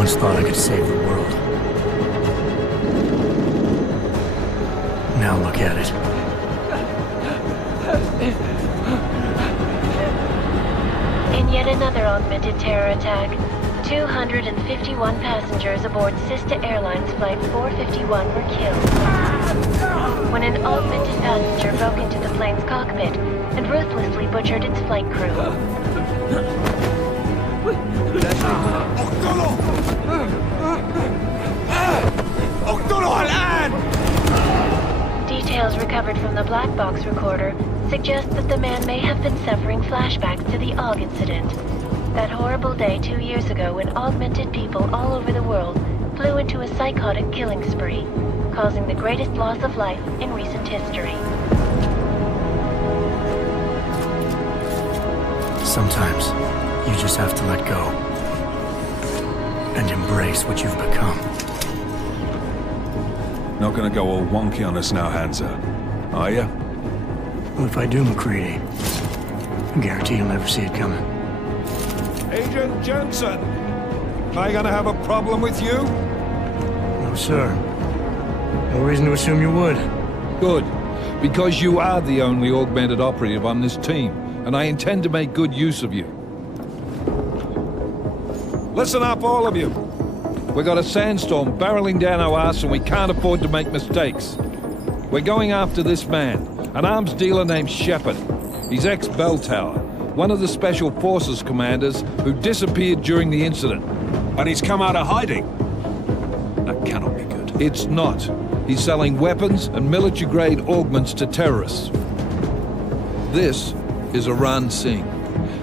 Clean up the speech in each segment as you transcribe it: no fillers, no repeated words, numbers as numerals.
once thought I could save the world. Now look at it. In yet another augmented terror attack, 251 passengers aboard Sister Airlines Flight 451 were killed when an augmented passenger broke into the plane's cockpit and ruthlessly butchered its flight crew. Details recovered from the black box recorder suggest that the man may have been suffering flashbacks to the AUG incident. That horrible day 2 years ago when augmented people all over the world flew into a psychotic killing spree, causing the greatest loss of life in recent history. Sometimes, you just have to let go. And embrace what you've become. Not gonna go all wonky on us now, Hansa, are ya? Well, if I do, McCready, I guarantee you'll never see it coming. Agent Jensen! Am I gonna have a problem with you? No, sir. No reason to assume you would. Good. Because you are the only augmented operative on this team, and I intend to make good use of you. Listen up, all of you. We got a sandstorm barreling down our arse and we can't afford to make mistakes. We're going after this man, an arms dealer named Shepard. He's ex-Bell Tower, one of the Special Forces commanders who disappeared during the incident. And he's come out of hiding? That cannot be good. It's not. He's selling weapons and military-grade augments to terrorists. This is Aran Singh,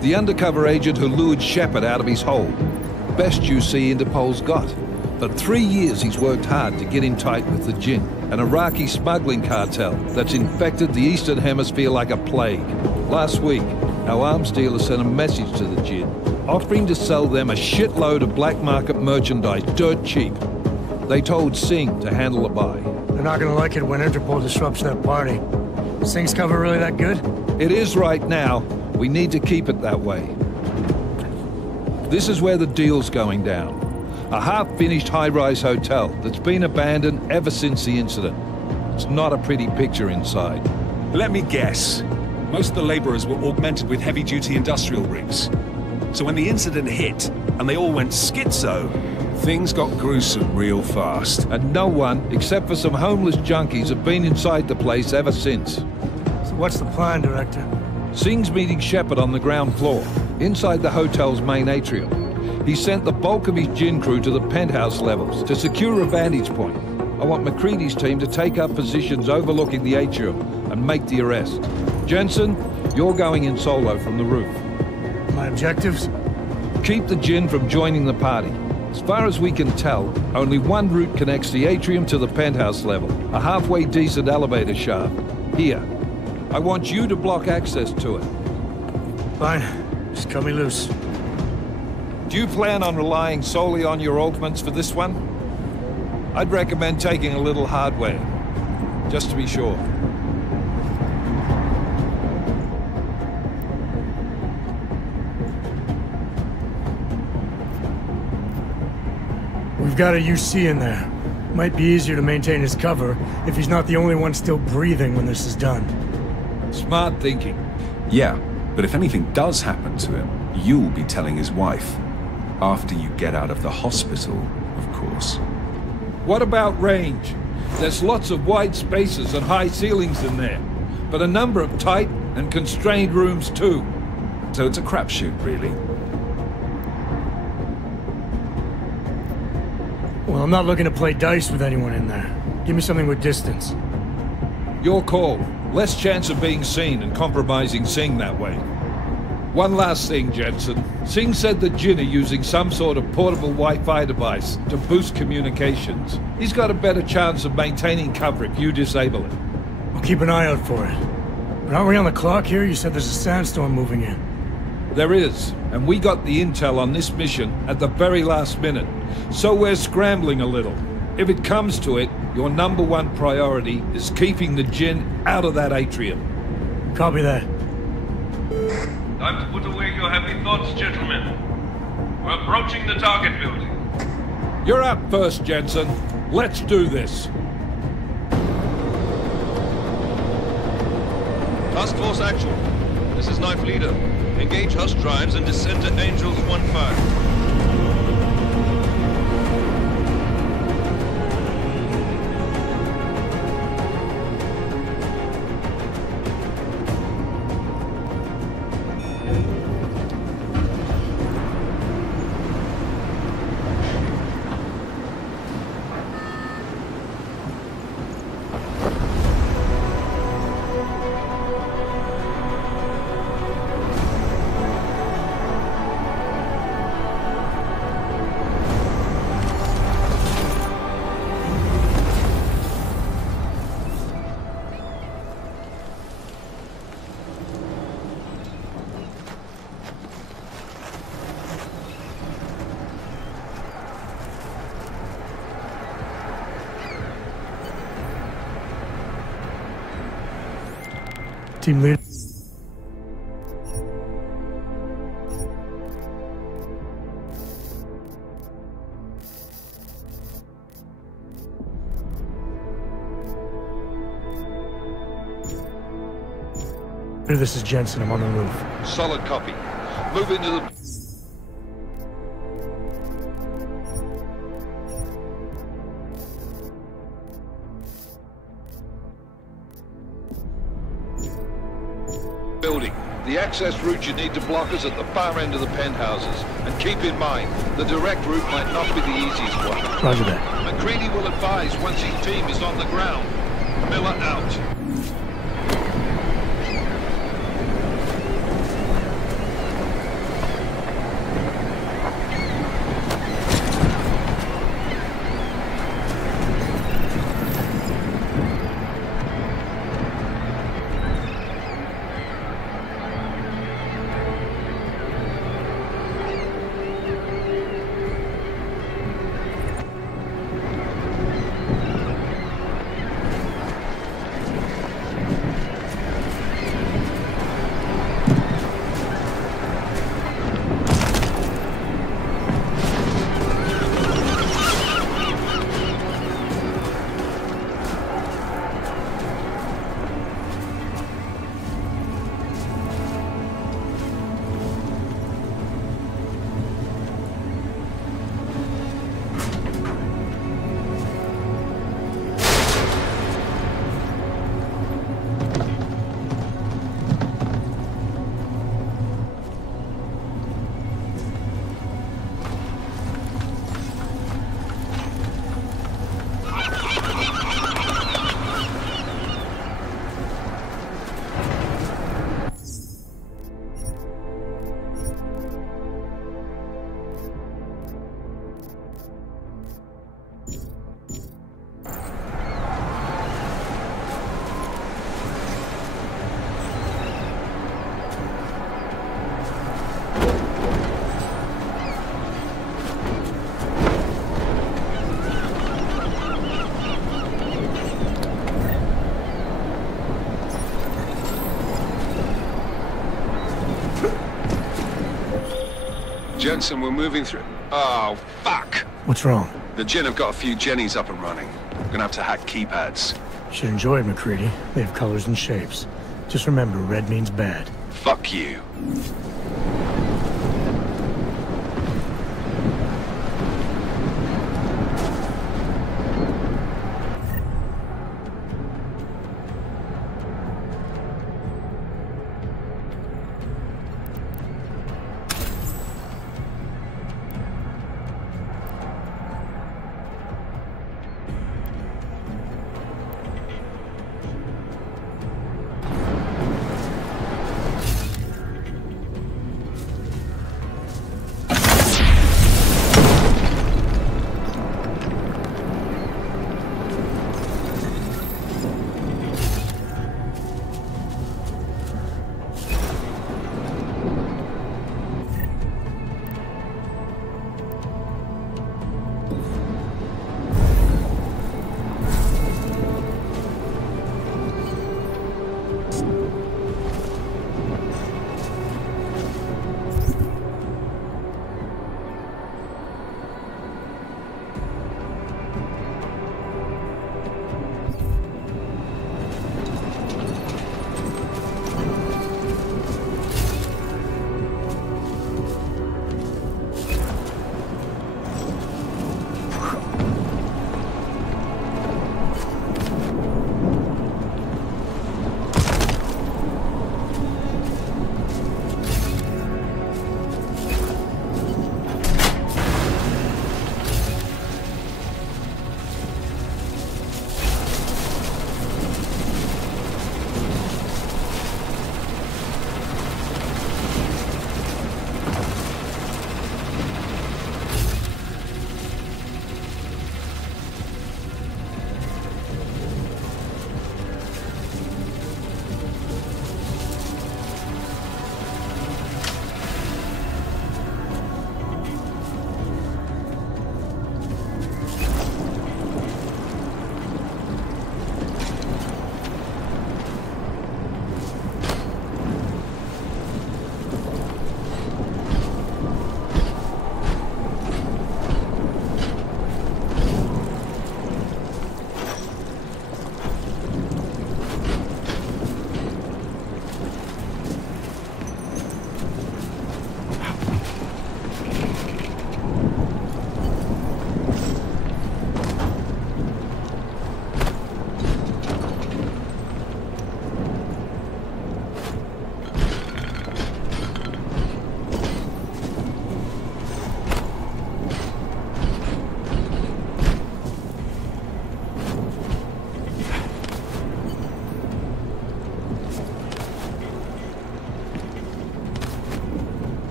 the undercover agent who lured Shepard out of his hole. Best you see Interpol's got. For 3 years he's worked hard to get in tight with the Jinn, an Iraqi smuggling cartel that's infected the Eastern Hemisphere like a plague. Last week, our arms dealer sent a message to the Jinn, offering to sell them a shitload of black market merchandise dirt cheap. They told Singh to handle the buy. They're not gonna like it when Interpol disrupts that party. Is Singh's cover really that good? It is right now. We need to keep it that way. This is where the deal's going down. A half-finished high-rise hotel that's been abandoned ever since the incident. It's not a pretty picture inside. Let me guess. Most of the laborers were augmented with heavy-duty industrial rigs. So when the incident hit, and they all went schizo, things got gruesome real fast. And no one, except for some homeless junkies, have been inside the place ever since. So what's the plan, Director? Singh's meeting Shepard on the ground floor, inside the hotel's main atrium. He sent the bulk of his Jinn crew to the penthouse levels to secure a vantage point. I want McCready's team to take up positions overlooking the atrium and make the arrest. Jensen, you're going in solo from the roof. My objectives? Keep the Jinn from joining the party. As far as we can tell, only one route connects the atrium to the penthouse level, a halfway decent elevator shaft. Here. I want you to block access to it. Fine. Just cut me loose. Do you plan on relying solely on your augments for this one? I'd recommend taking a little hardware, just to be sure. We've got a UC in there. Might be easier to maintain his cover if he's not the only one still breathing when this is done. Smart thinking. Yeah, but if anything does happen to him, you'll be telling his wife. After you get out of the hospital, of course. What about range? There's lots of wide spaces and high ceilings in there, but a number of tight and constrained rooms too. So it's a crapshoot, really. Well, I'm not looking to play dice with anyone in there. Give me something with distance. Your call. Less chance of being seen and compromising Singh that way. One last thing, Jensen. Singh said the Jinn are using some sort of portable Wi-Fi device to boost communications. He's got a better chance of maintaining cover if you disable it. I'll keep an eye out for it. But aren't we on the clock here? You said there's a sandstorm moving in. There is, and we got the intel on this mission at the very last minute. So we're scrambling a little. If it comes to it, your #1 priority is keeping the Jinn out of that atrium. Copy that. Time to put away your happy thoughts, gentlemen. We're approaching the target building. You're up first, Jensen. Let's do this. Task Force Actual. This is Knife Leader. Engage Hush drives and descend to Angels 1-5. Team leader. This is Jensen. I'm on the roof. Solid copy. Move into the... building. The access route you need to block is at the far end of the penthouses. And keep in mind, the direct route might not be the easiest one. Roger that. McCready will advise once his team is on the ground. Miller out. Jensen, we're moving through... Oh, fuck! What's wrong? The Jinn have got a few Jennies up and running. We're gonna have to hack keypads. Should enjoy it, McCready. They have colors and shapes. Just remember, red means bad. Fuck you.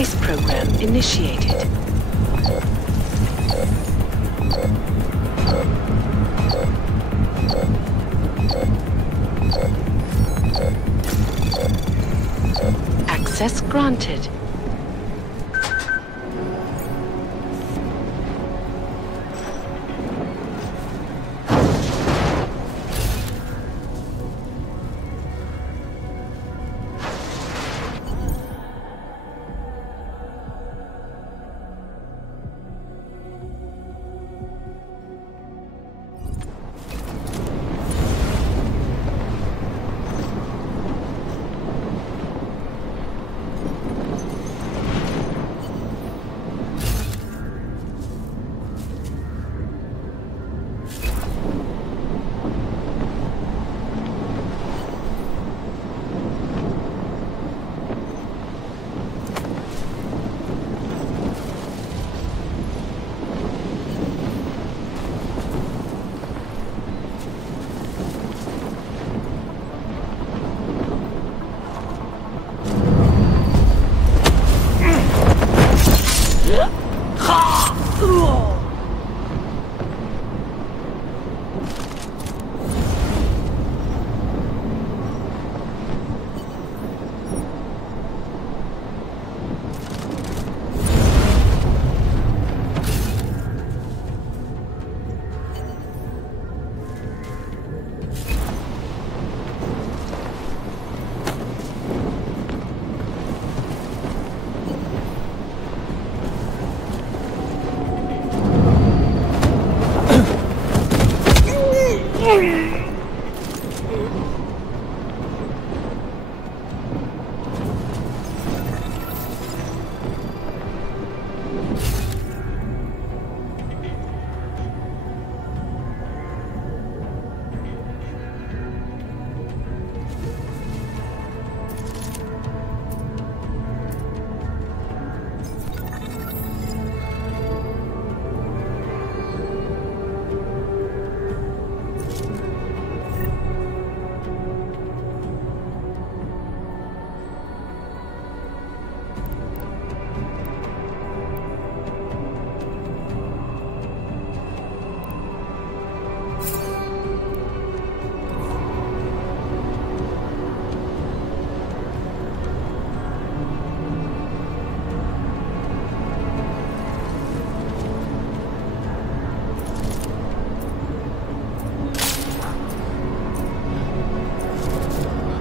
Heist program initiated. Access granted.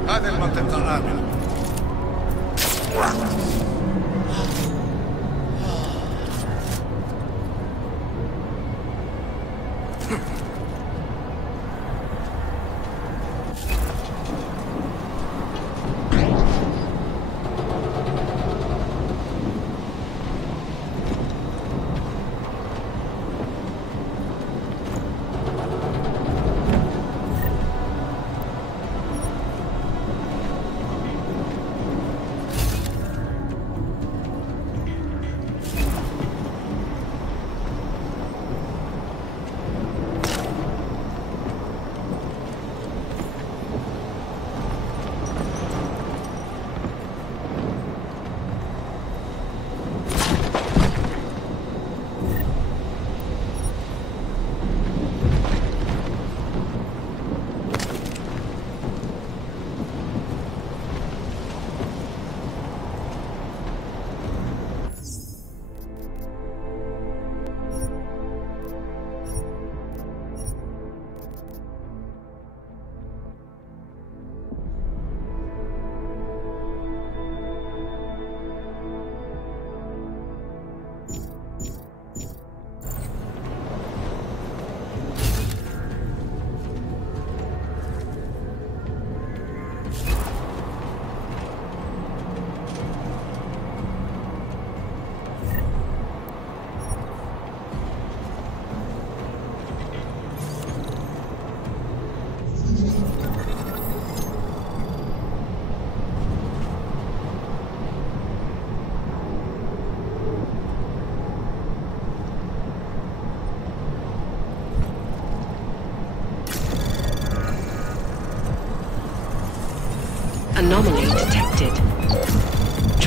هذه المنطقة آمنة.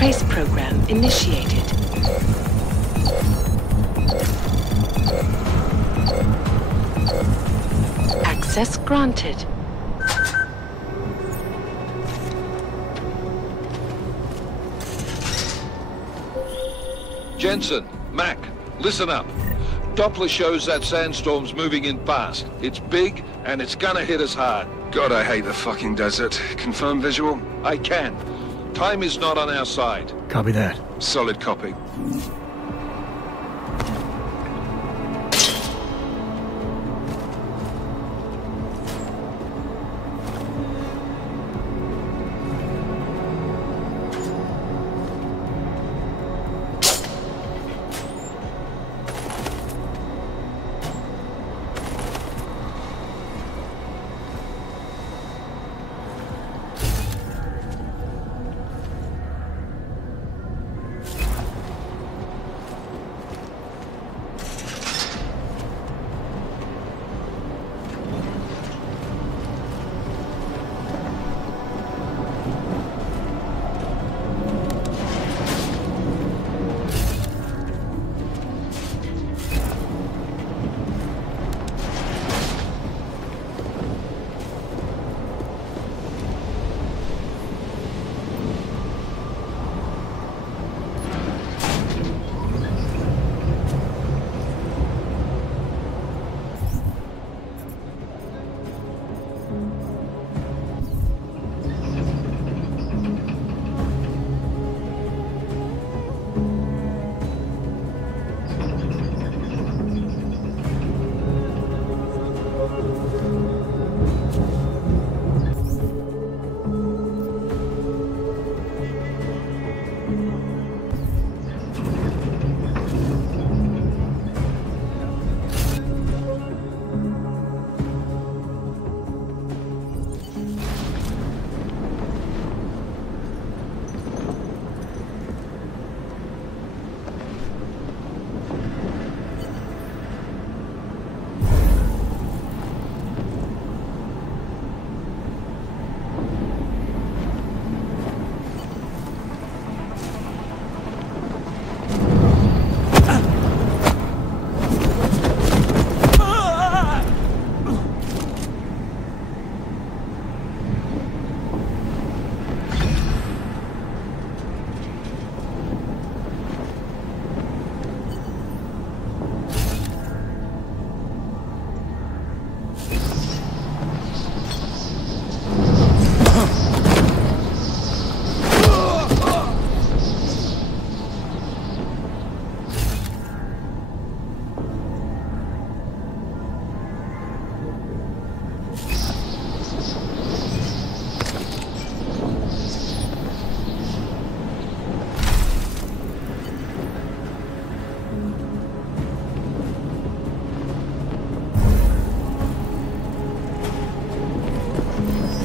Trace program initiated. Access granted. Jensen, Mac, listen up. Doppler shows that sandstorm's moving in fast. It's big, and it's gonna hit us hard. God, I hate the fucking desert. Confirm visual? I can. Time is not on our side. Copy that. Solid copy.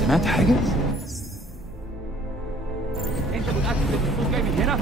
سمعت حاجة؟ انت متأكد ان الصوت جاي من هنا؟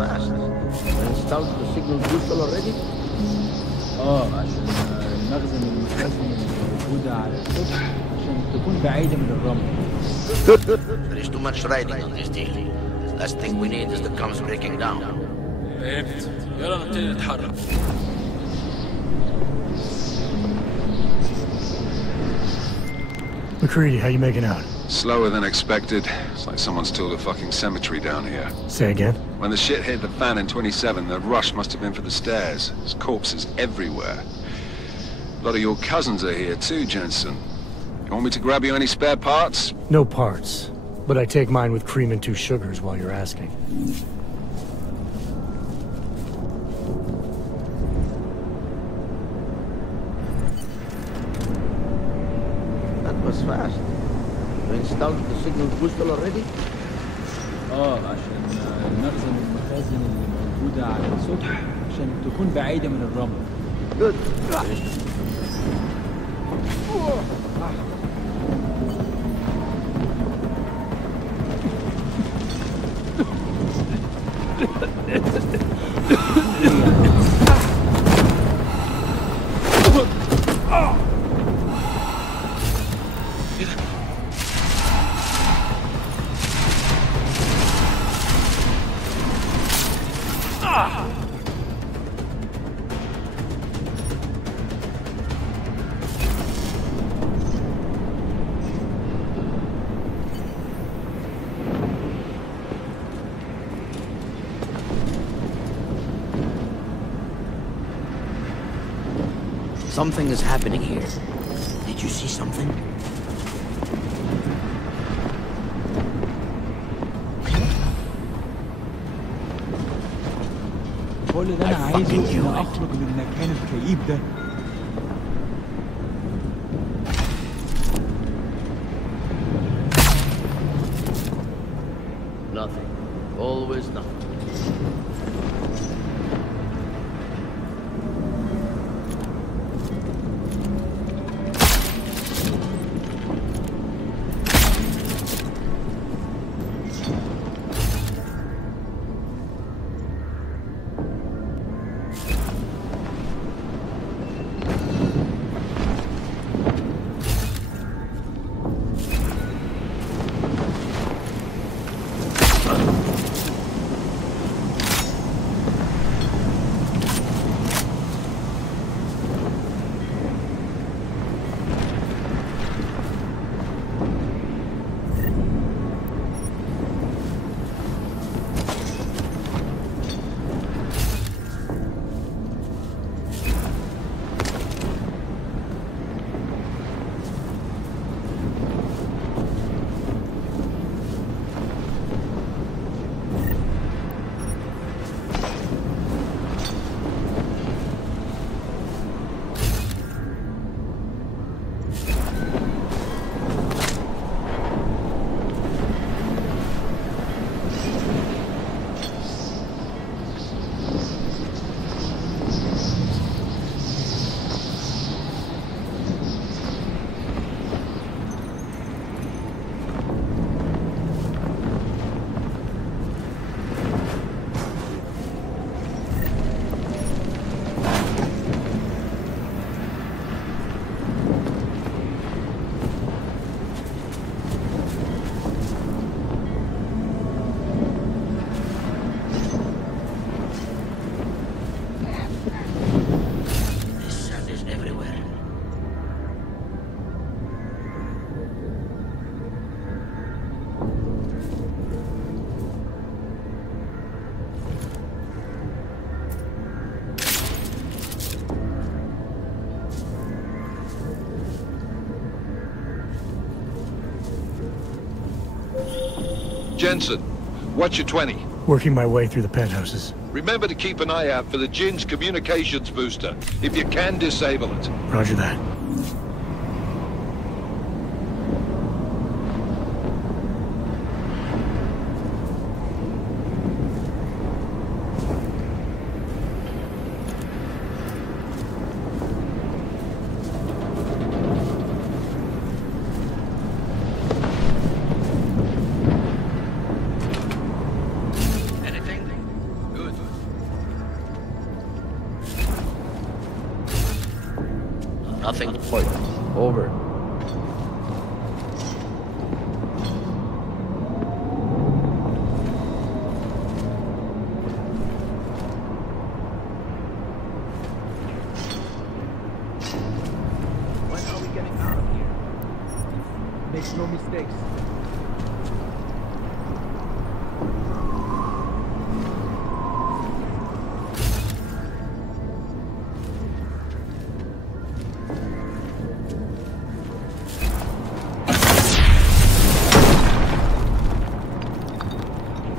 fast. Installed the signal booster already? عشان المخزن الموجودة على السطح عشان تكون بعيدة من الرمل. There is too much riding on this deal. The last thing we need is the comms breaking down. فهمت. يلا نبتدي نتحرك. McCready, how you making out? Slower than expected. It's like someone's tilled a fucking cemetery down here. Say again? When the shit hit the fan in 27, the rush must have been for the stairs. There's corpses everywhere. A lot of your cousins are here too, Jensen. You want me to grab you any spare parts? No parts. But I take mine with cream and 2 sugars while you're asking. That was fast. You installed the signal booster already? عشان المخازن الموجودة على السطح عشان تكون بعيدة من الرمل. Good. Something is happening here. Did you see something? كل ده أنا عايزه إن أخرج من المكان الكئيب ده. Nothing. Always nothing. Jensen, what's your 20? Working my way through the penthouses. Remember to keep an eye out for the Jinn's communications booster. If you can, disable it. Roger that. Nothing. Point. Over. When are we getting out of here? Make no mistakes.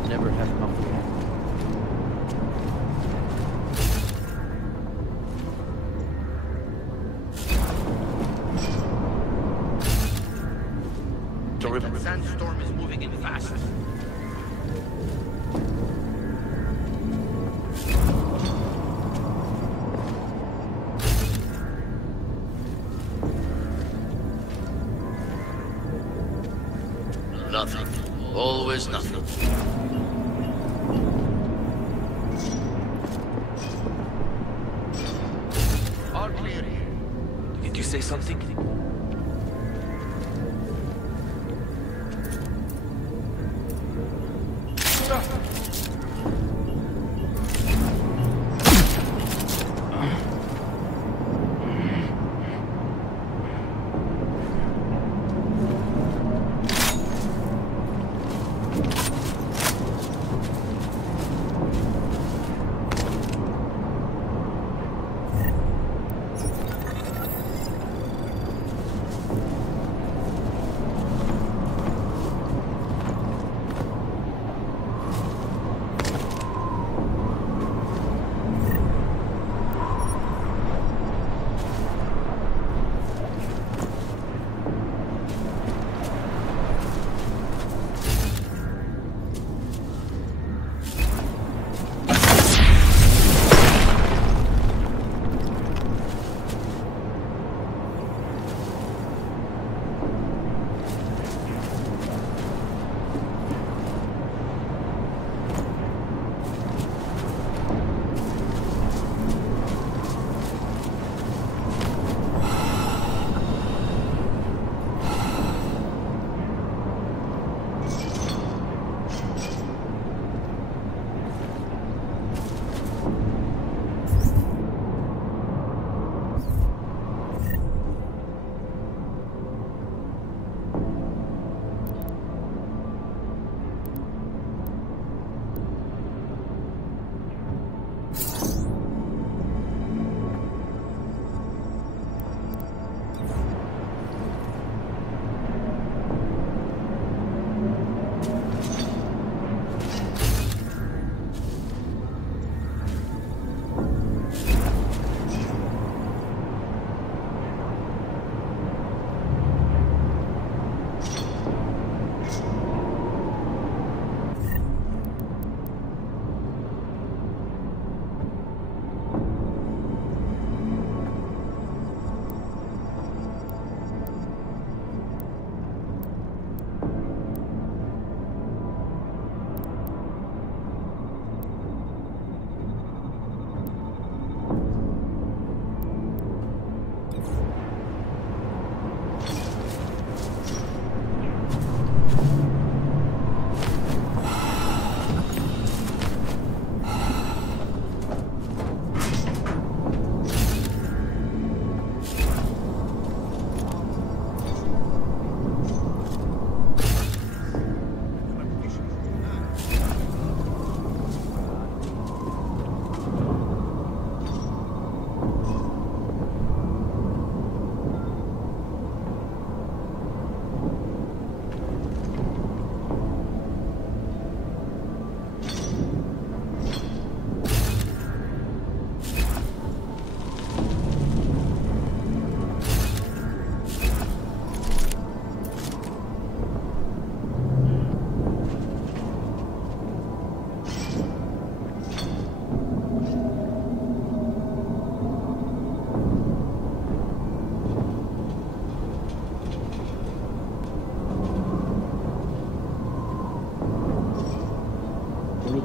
Never have confidence. The sandstorm is moving in fast. Nothing. Always nothing. All clear here. Did you say something?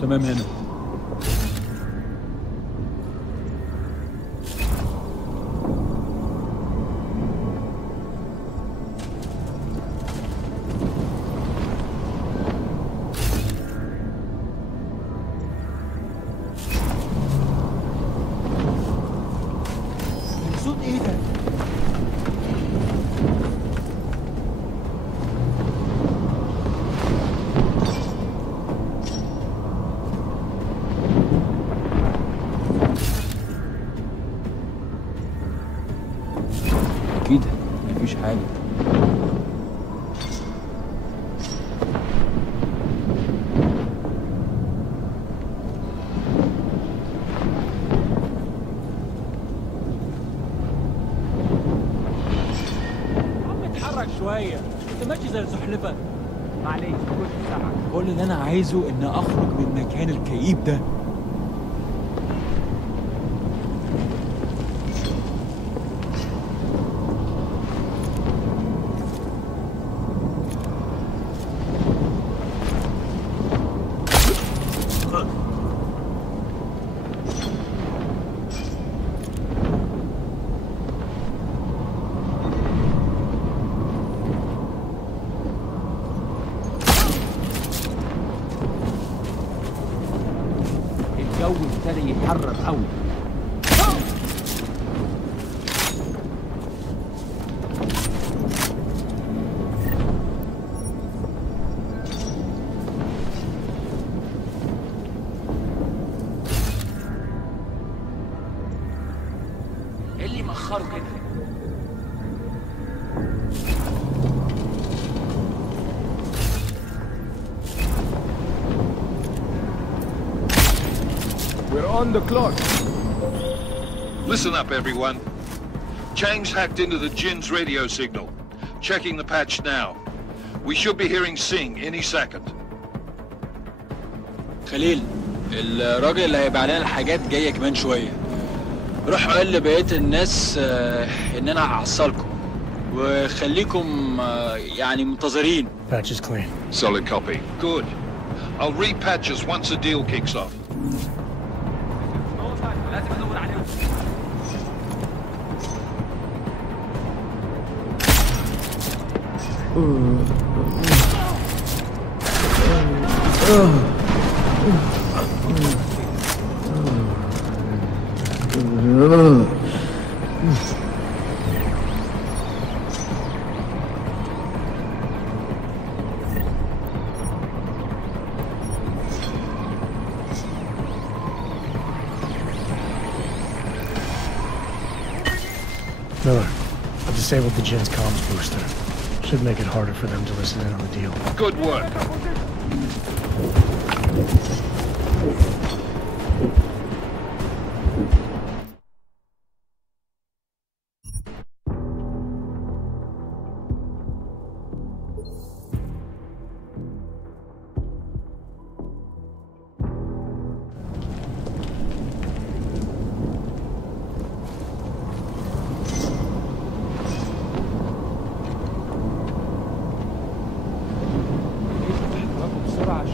تمام هنا. شويه، انت ماشي زي الزحلفه. معلش كنت سامعك. كل اللي انا عايزه ان اخرج من مكان الكئيب ده. الجو ابتدى يتحرر قوي. ايه اللي مأخره كده؟ We're on the clock. Listen up, everyone. Chang's hacked into the Jin's radio signal. Checking the patch now. We should be hearing Sing any second. خليل، الراجل اللي هيبقى لنا الحاجات جايه كمان شويه. روح قول لبقيه الناس ان انا هعصلكم وخليكم يعني منتظرين. Patch is clean. Solid copy. Good. I'll repatch us once the deal kicks off. Miller, I disabled the Jin's comms booster. Should make it harder for them to listen in on the deal. Good work.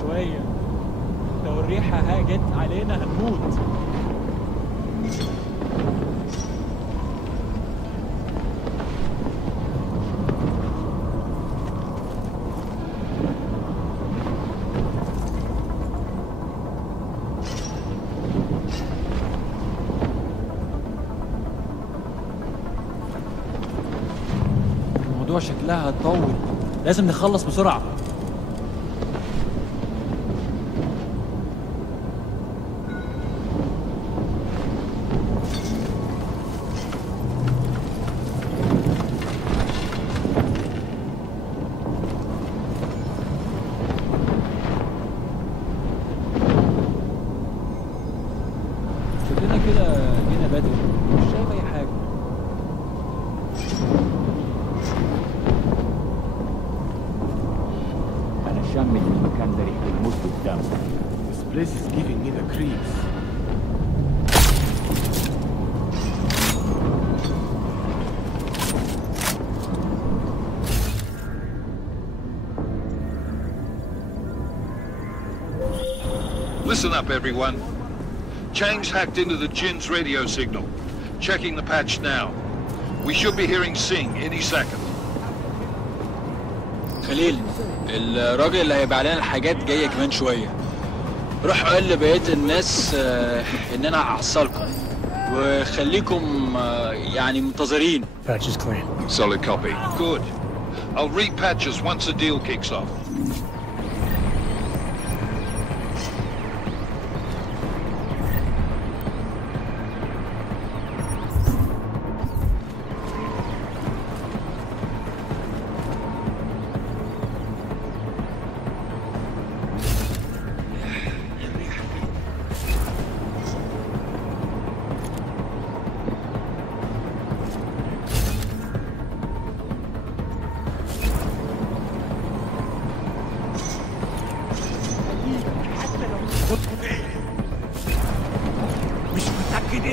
شوية، لو الريحة هاجت علينا هنموت. الموضوع شكلها هتطول، لازم نخلص بسرعة. شكلنا كده جينا بدري، مش شايف أي حاجة. أنا شامم المكان ده ريحة الموت قدام. This place is giving me the creeps. Listen up, everyone. Chang's hacked into the Jin's radio signal. Checking the patch now. We should be hearing Sing any second. خليل، الراجل اللي هيبقى لنا الحاجات جايه كمان شويه. روح قول لبقيه الناس ان انا هعصلكم وخليكم يعني منتظرين. Patch is clean. Solid copy. Good. I'll repatch us once the deal kicks off.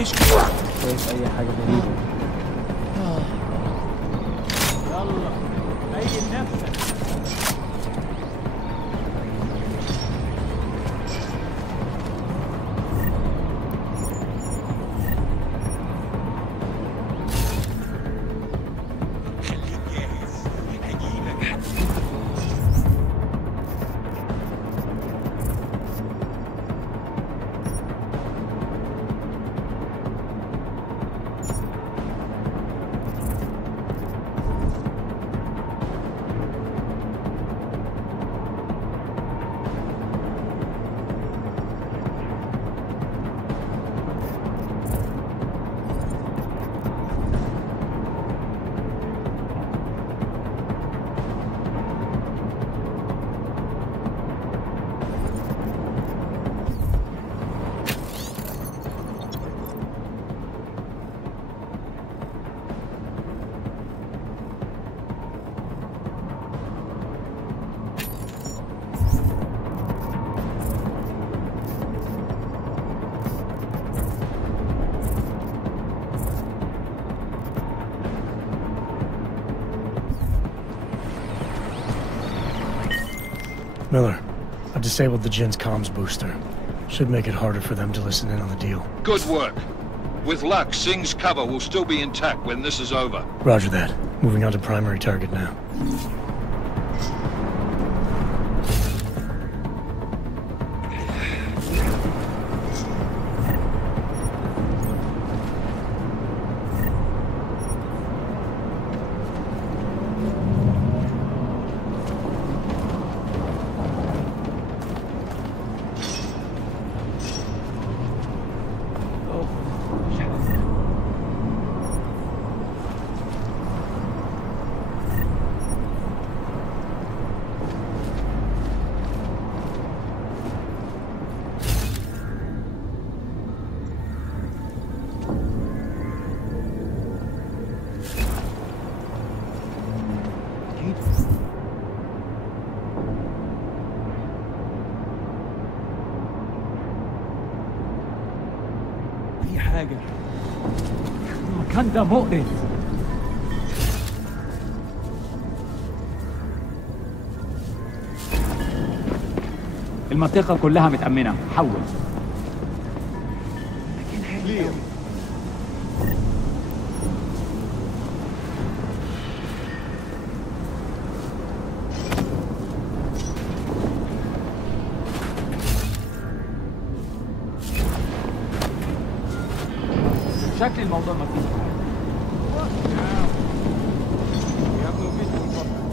شايف أي حاجة غريبة. يلا بين نفسك. Miller, I've disabled the Jin's comms booster. Should make it harder for them to listen in on the deal. Good work. With luck, Singh's cover will still be intact when this is over. Roger that. Moving on to primary target now. في حاجة. المكان ده مقرف. المنطقة كلها متأمنة. حول. Clear. شكل الموضوع ما فيه حاجة. We have no visual contact.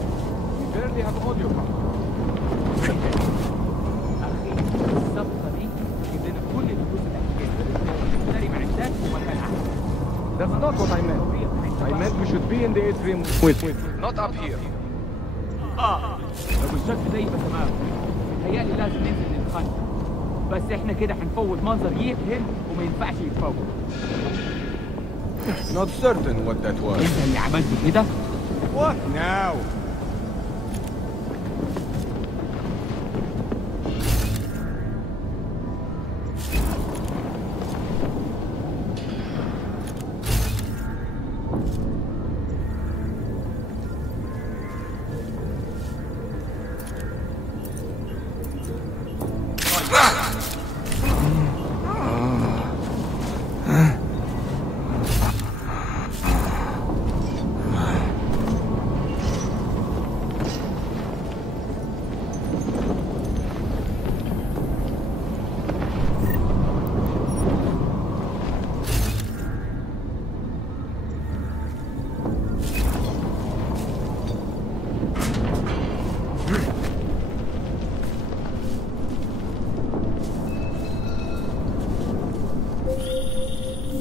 We barely have audio contact. أخي الصفقة دي تجيب لنا كل الفلوس الأخيرة. نشتري معدات ومكان أحسن. That's not what I meant. I meant we should be in the atrium with not up here. لو الشكل زي ما تمام. متهيألي لازم ننزل نتخانق. بس احنا كده هنفوت منظر يفهم وما ينفعش يتفوت. Not certain what that was. انت اللي عملت كده؟ What now?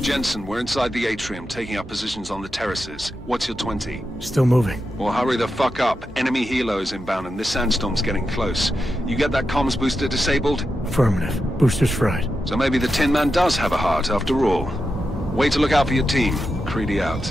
Jensen, we're inside the atrium, taking up positions on the terraces. What's your 20? Still moving. Well, hurry the fuck up. Enemy helos inbound and this sandstorm's getting close. You get that comms booster disabled? Affirmative. Booster's fried. So maybe the Tin Man does have a heart after all. Way to look out for your team. Creedy out.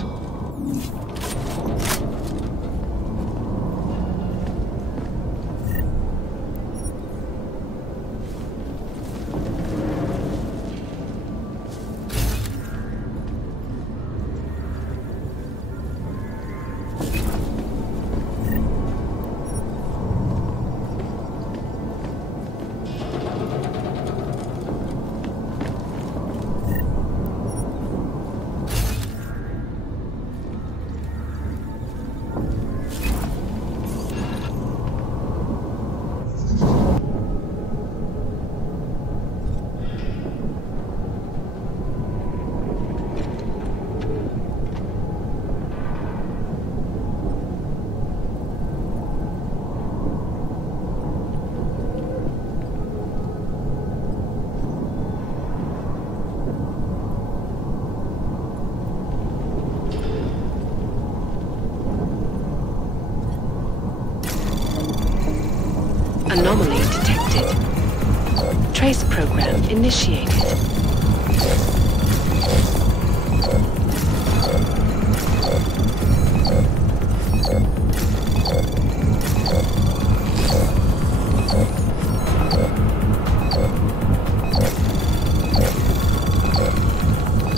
Trace program initiated.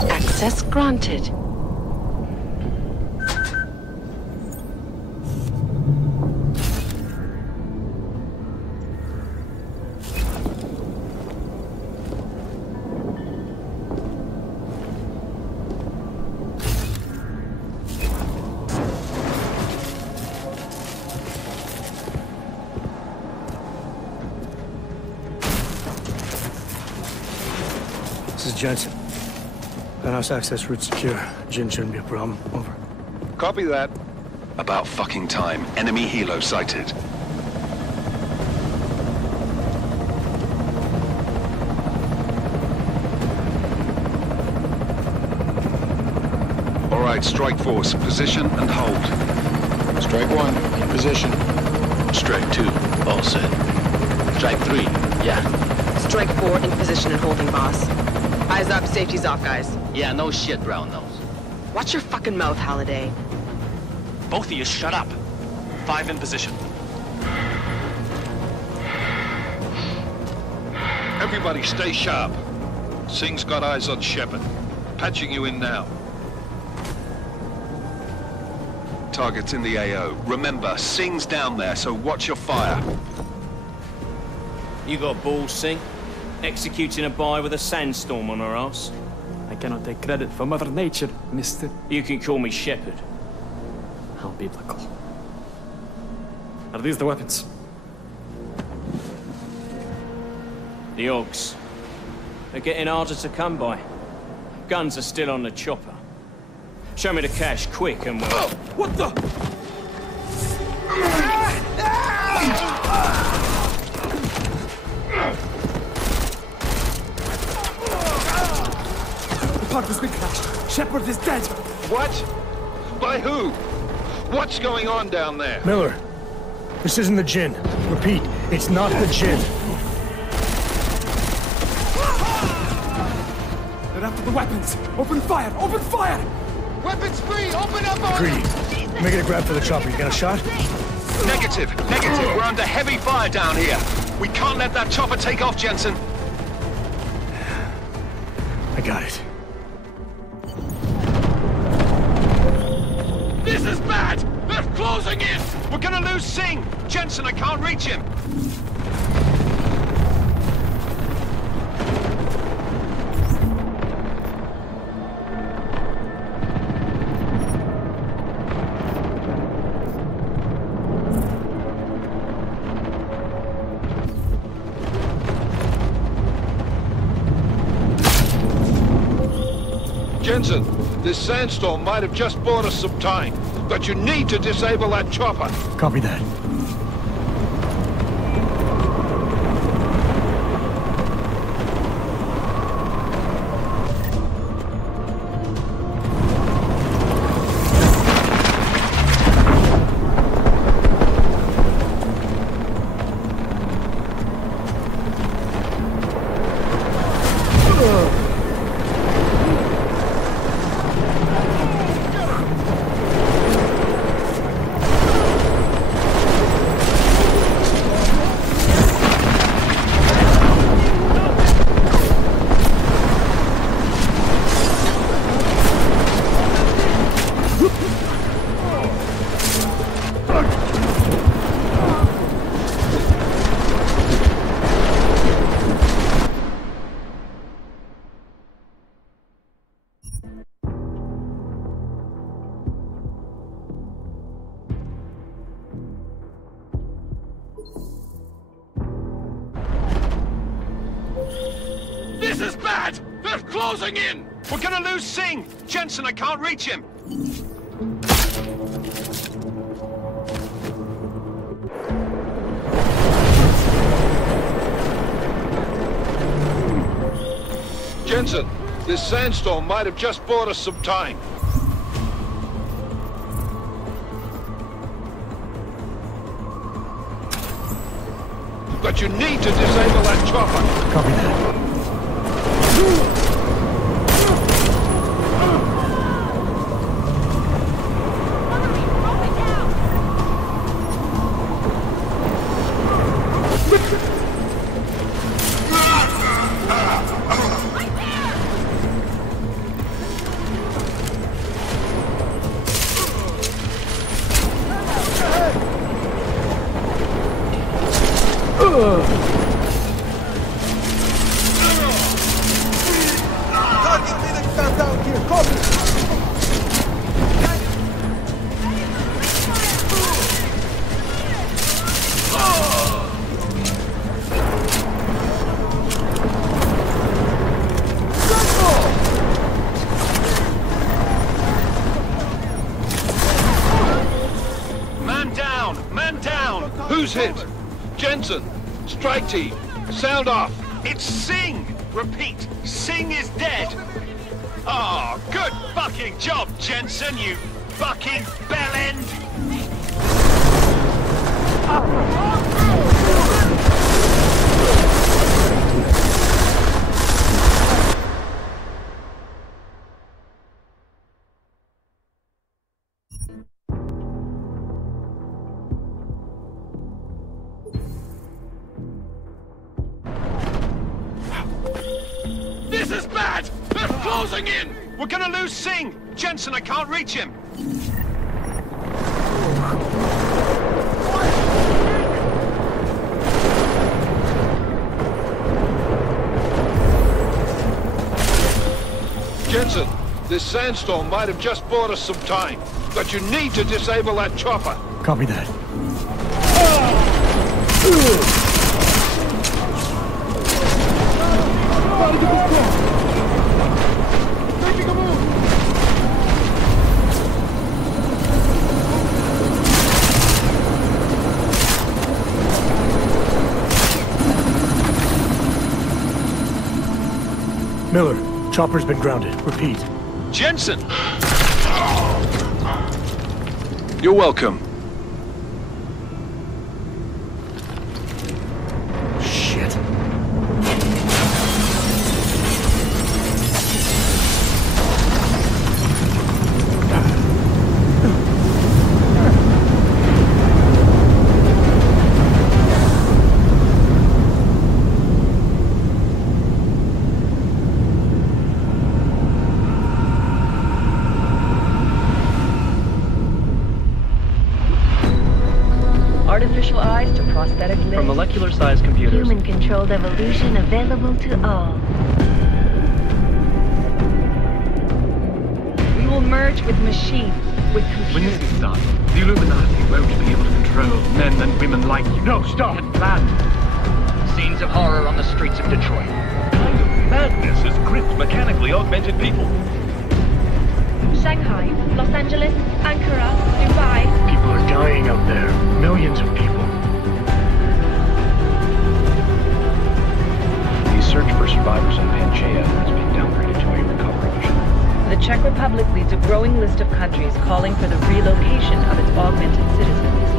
Access granted. This is Jensen. Penthouse access route secure. Jin shouldn't be a problem. Over. Copy that. About fucking time. Enemy helo sighted. All right, strike force. Position and hold. Strike 1, in position. Strike 2, all set. Strike 3, yeah. Strike 4, in position and holding, boss. Eyes up, safety's off, guys. Yeah, no shit, brown nose. Watch your fucking mouth, Halliday. Both of you shut up. 5 in position. Everybody stay sharp. Singh's got eyes on Shepard. Patching you in now. Target's in the AO. Remember, Singh's down there, so watch your fire. You got balls, Singh? Executing a buy with a sandstorm on her ass? I cannot take credit for Mother Nature, mister. You can call me Shepard. How biblical. Are these the weapons? The Augs. They're getting harder to come by. Guns are still on the chopper. Show me the cash, quick, and we'll... Oh, what the? The park has been crashed. Shepard is dead. What? By who? What's going on down there? Miller, this isn't the Jinn. Repeat, it's not the Jinn. They're after the weapons. Open fire! Open fire! Weapons free! Open up on Greedy. Making a grab for the chopper. You got a shot? Negative. Negative. We're under heavy fire down here. We can't let that chopper take off, Jensen. I got it. This is bad! They're closing in! We're gonna lose Singh! Jensen, I can't reach him! Jensen, this sandstorm might have just bought us some time, but you need to disable that chopper. Copy that. This is bad! They're closing in! We're gonna lose Singh! Jensen, I can't reach him! Jensen, this sandstorm might have just bought us some time. But you need to disable that chopper. Copy that. Who's hit? Jensen, strike team, sound off. It's Singh! Repeat, Singh is dead! Oh, good fucking job, Jensen, you fucking bellend! This is bad! They're closing in! We're gonna lose Singh! Jensen, I can't reach him! Jensen, this sandstorm might have just bought us some time, but you need to disable that chopper. Copy that. Making a move! Miller, chopper's been grounded. Repeat. Jensen! You're welcome. Shit. Artificial eyes to prosthetic limbs. From molecular-sized computers. Human-controlled evolution available to all. We will merge with machines, with computers. When this is done, the Illuminati won't be able to control men and women like you. No, stop! We had planned. Scenes of horror on the streets of Detroit. Kind of madness is gripped mechanically augmented people. Shanghai, Los Angeles, Ankara, Dubai. People are dying out there. Millions of people. The search for survivors in Panchaea has been downgraded to a recovery mission. The Czech Republic leads a growing list of countries calling for the relocation of its augmented citizens.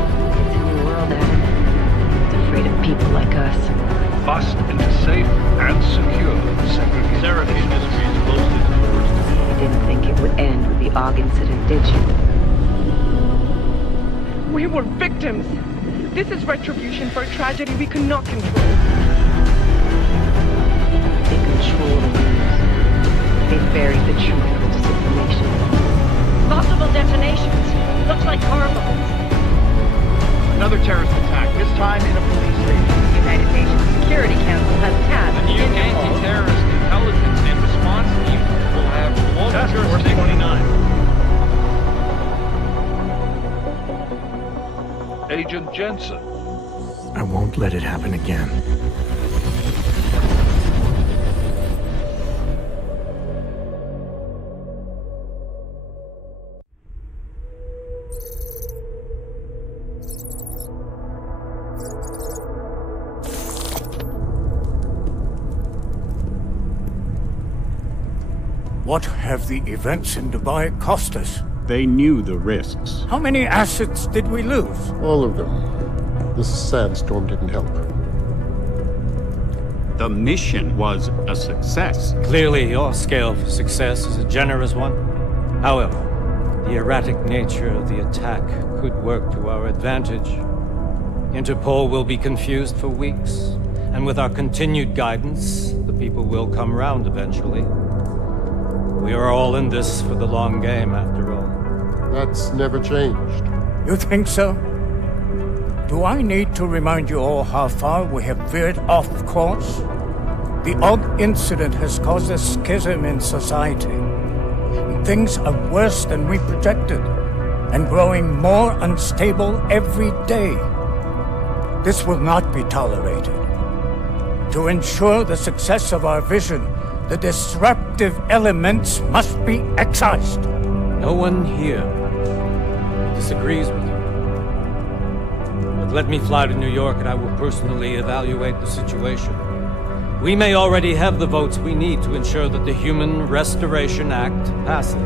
It's a new world, Adam. It's afraid of people like us. Bust into safe and secure segregation. Syracuse Industries closely to the worst. You didn't think it would end with the AUG incident, did you? We were victims. This is retribution for a tragedy we could not control. They control the news. They buried the truth with disinformation. Multiple detonations. Looks like car bombs. Another terrorist attack, this time in a police station. The United Nations Security Council has tasked The new anti-terrorist intelligence and response team will have global Task Force jurisdiction. 29. Agent Jensen. I won't let it happen again. What have the events in Dubai cost us? They knew the risks. How many assets did we lose? All of them. This sandstorm didn't help. The mission was a success. Clearly, your scale for success is a generous one. However, the erratic nature of the attack could work to our advantage. Interpol will be confused for weeks, and with our continued guidance, the people will come round eventually. We are all in this for the long game, after all. That's never changed. You think so? Do I need to remind you all how far we have veered off course? The Og incident has caused a schism in society. Things are worse than we projected, and growing more unstable every day. This will not be tolerated. To ensure the success of our vision, the disruptive elements must be excised. No one here disagrees with you. But let me fly to New York and I will personally evaluate the situation. We may already have the votes we need to ensure that the Human Restoration Act passes.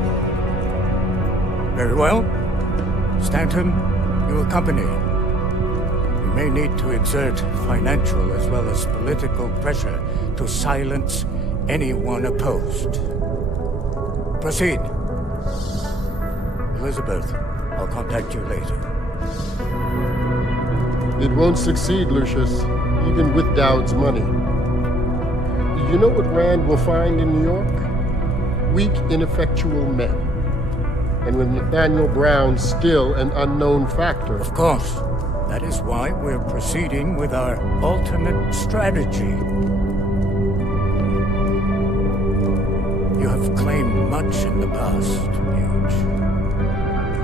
Very well. Stanton, you accompany. We may need to exert financial as well as political pressure to silence anyone opposed. Proceed. Elizabeth, I'll contact you later. It won't succeed, Lucius, even with Dowd's money. You know what Rand will find in New York? Weak, ineffectual men. And with Nathaniel Brown still an unknown factor. Of course. That is why we're proceeding with our alternate strategy. You have claimed much in the past, Huge.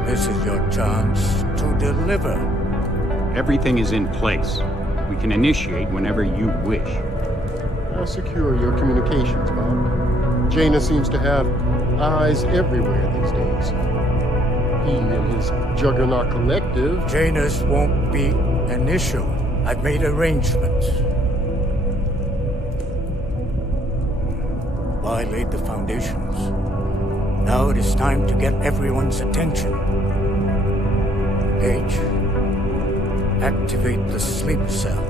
This is your chance to deliver. Everything is in place. We can initiate whenever you wish. How secure are your communications, Bob? Jaina seems to have eyes everywhere these days. He and his Juggernaut Collective... Jaina's won't be an issue. I've made arrangements. I laid the foundations. Now it is time to get everyone's attention. Gage, activate the sleep cell.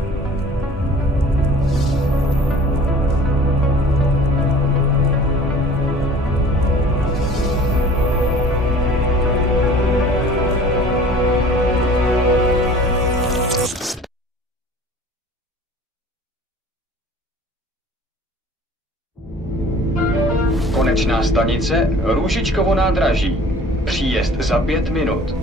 Konečná stanice Růžičkovo nádraží. Příjezd za 5 minut.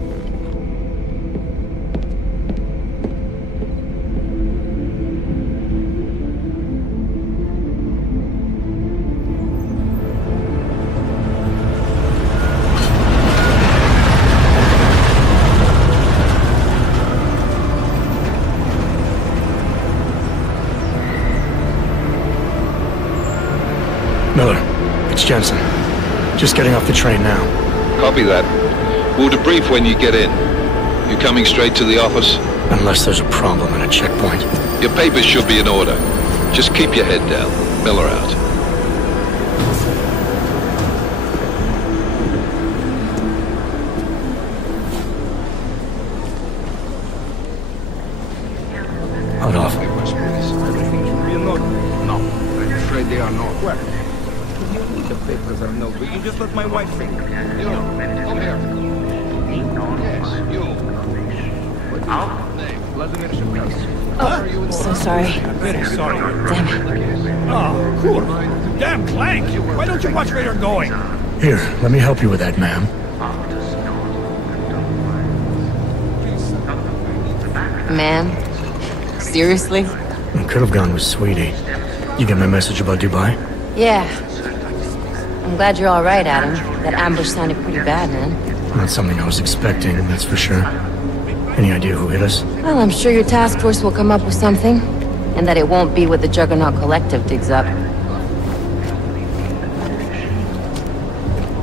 Miller, it's Jensen. Just getting off the train now. Copy that. We'll debrief when you get in. You coming straight to the office? Unless there's a problem at a checkpoint. Your papers should be in order. Just keep your head down. Miller out. Hold off. Everything should be in order. No, I'm afraid they are not. Where? The papers are no good. You just let my wife think. You, come here. Yes, you. What's your name? Vladimir Shapiro. Oh, I'm so sorry. Very sorry. Damn it. Oh, cool. Damn Clank! Why don't you watch where you're going? Here, let me help you with that, ma'am. Man? Seriously? I could have gone with Sweetie. You get my message about Dubai? Yeah. I'm glad you're all right, Adam. That ambush sounded pretty bad, man. Not something I was expecting, that's for sure. Any idea who hit us? Well, I'm sure your task force will come up with something. And that it won't be what the Juggernaut Collective digs up.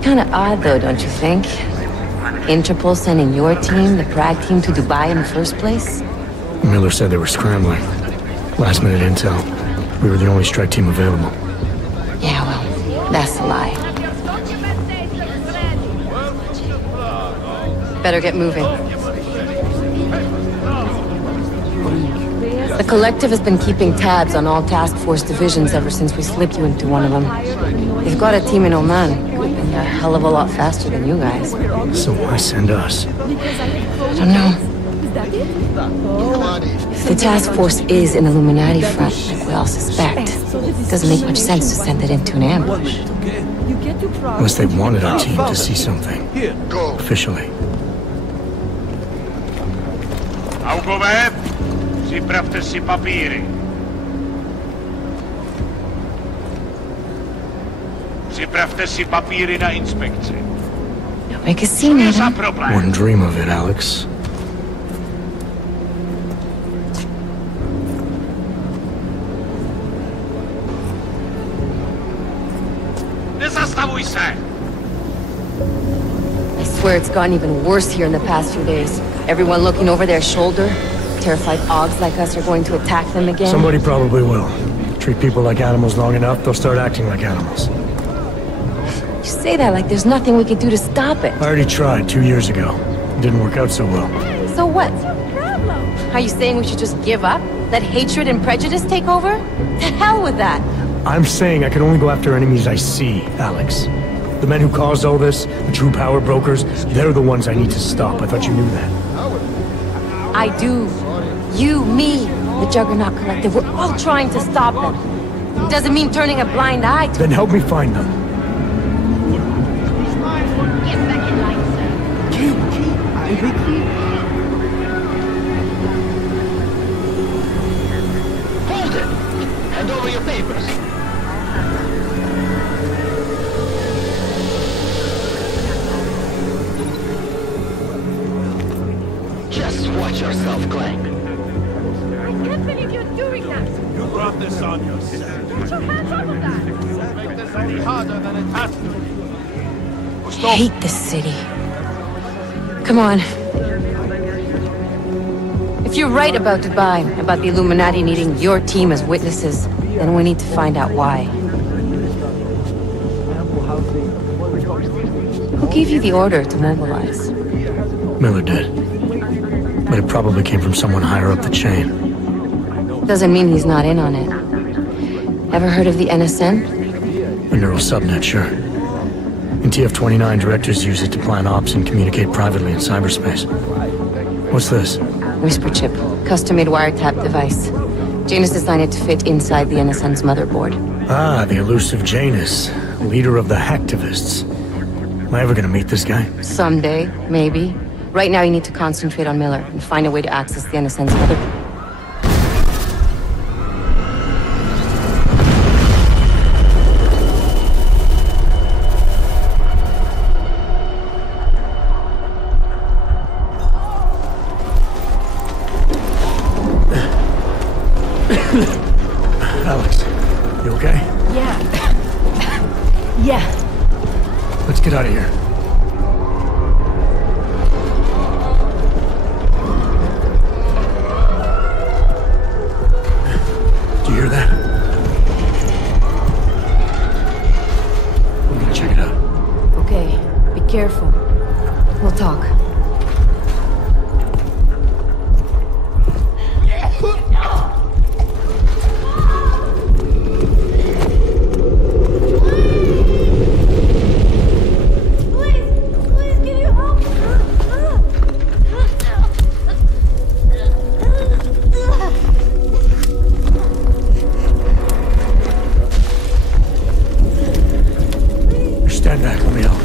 Kinda odd, though, don't you think? Interpol sending your team, the Prague team, to Dubai in the first place? Miller said they were scrambling. Last minute intel. We were the only strike team available. Yeah, well, that's a lie. Better get moving. The Collective has been keeping tabs on all task force divisions ever since we slipped you into one of them. They've got a team in Oman. Could be a hell of a lot faster than you guys. So why send us? I don't know. If the task force is an Illuminati front, like we all suspect, it doesn't make much sense to send it into an ambush. Unless they wanted our team to see something. Officially. Augové, připravte si papíry. Připravte si papíry na inspekci. Don't make a scene, Adam. Wouldn't dream of it, Alex. Nezastavuj se! I swear it's gotten even worse here in the past few days. Everyone looking over their shoulder. Terrified Augs like us are going to attack them again. Somebody probably will. Treat people like animals long enough, they'll start acting like animals. You say that like there's nothing we could do to stop it. I already tried 2 years ago. It didn't work out so well. So what? Are you saying we should just give up? Let hatred and prejudice take over? To hell with that! I'm saying I can only go after enemies I see, Alex. The men who caused all this, the true power brokers, they're the ones I need to stop. I thought you knew that. I do. You, me, the Juggernaut Collective, we're all trying to stop them. It doesn't mean turning a blind eye to Then help me find them. Get back in line, sir. Hold it! Hand over your papers. Just watch yourself, Clank. I can't believe you're doing that! You brought this on yourself. Put your hands off of that! Make this any harder than it has to be. I hate this city. Come on. If you're right about Dubai, about the Illuminati needing your team as witnesses, then we need to find out why. Who gave you the order to mobilize? Miller did. But it probably came from someone higher up the chain. Doesn't mean he's not in on it. Ever heard of the NSN? A neural subnet, sure. In TF-29, directors use it to plan ops and communicate privately in cyberspace. What's this? Whisper chip. Custom-made wiretap device. Janus designed it to fit inside the NSN's motherboard. Ah, the elusive Janus. Leader of the hacktivists. Am I ever gonna meet this guy? Someday, maybe. Right now you need to concentrate on Miller and find a way to access the NSN's motherboard. Alex, you okay? Yeah. Yeah. Let's get out of here. Do you hear that? I'm gonna check it out. Okay, be careful. We'll talk. Stand back, let me help.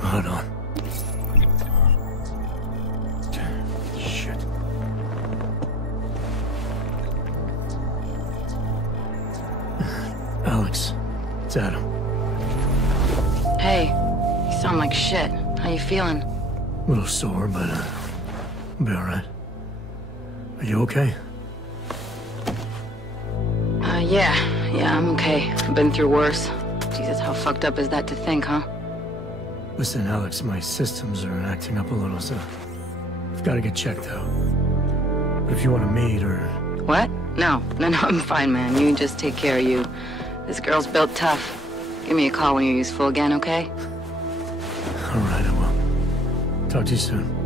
Hold on. Shit. Alex, it's Adam. Hey, you sound like shit. How you feeling? A little sore, but I'll be alright. Are you okay? Yeah, I'm okay. I've been through worse. Jesus, how fucked up is that to think, huh? Listen, Alex, my systems are acting up a little, so I've got to get checked out. But if you want to meet or... What? No, I'm fine, man. You just take care of you. This girl's built tough. Give me a call when you're useful again, okay? Alright, I will. Talk to you soon.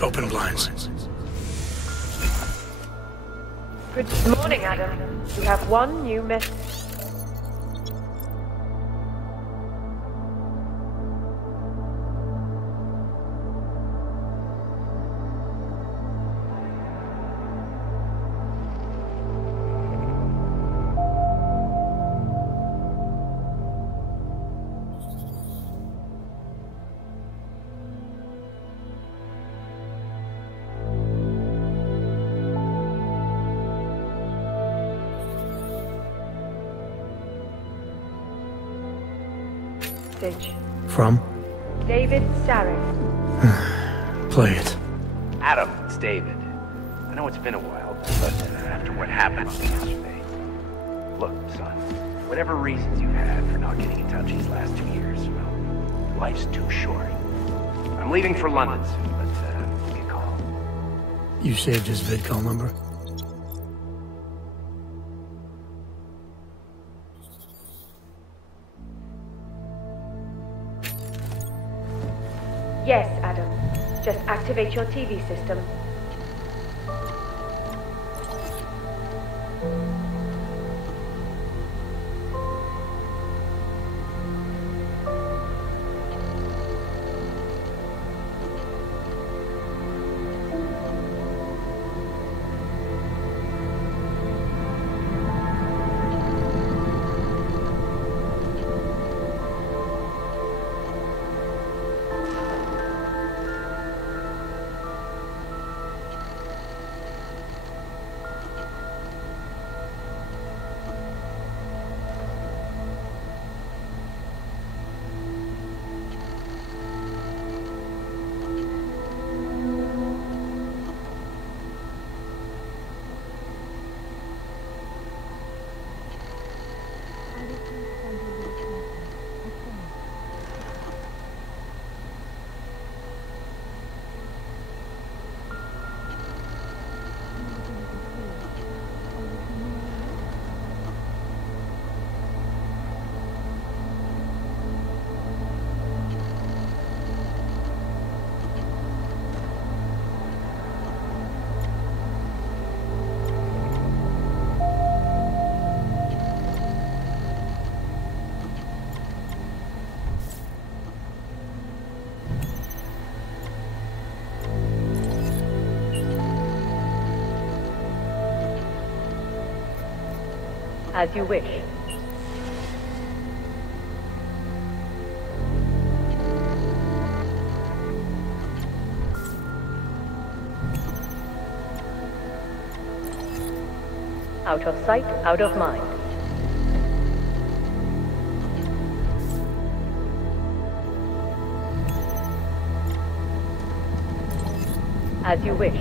Open blinds. Good morning, Adam. We have one new message. From? David Sarek. Play it. Adam, it's David. I know it's been a while, but after what happened yesterday... Look, son, whatever reasons you've had for not getting in touch these last 2 years, well, life's too short. I'm leaving for London soon, but give me a call. You saved his vidcall number? Yes, Adam. Just activate your TV system. As you wish. Out of sight, out of mind. As you wish.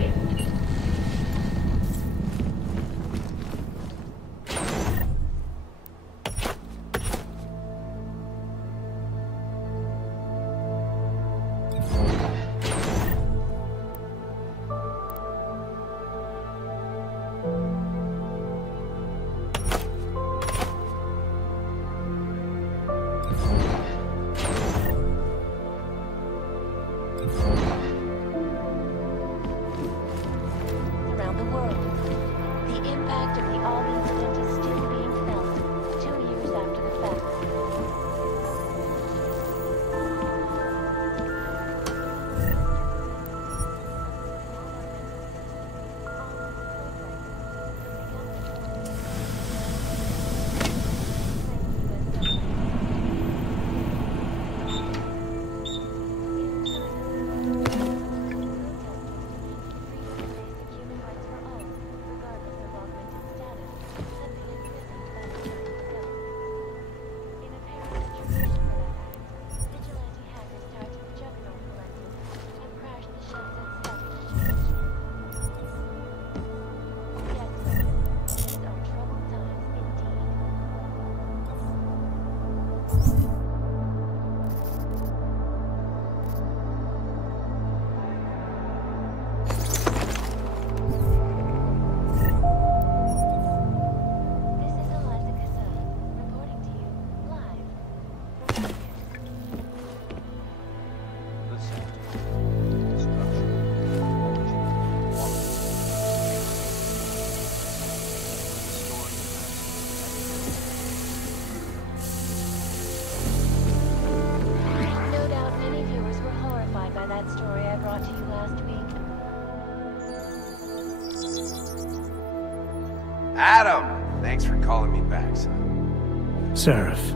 Adam! Thanks for calling me back, son. Seraph.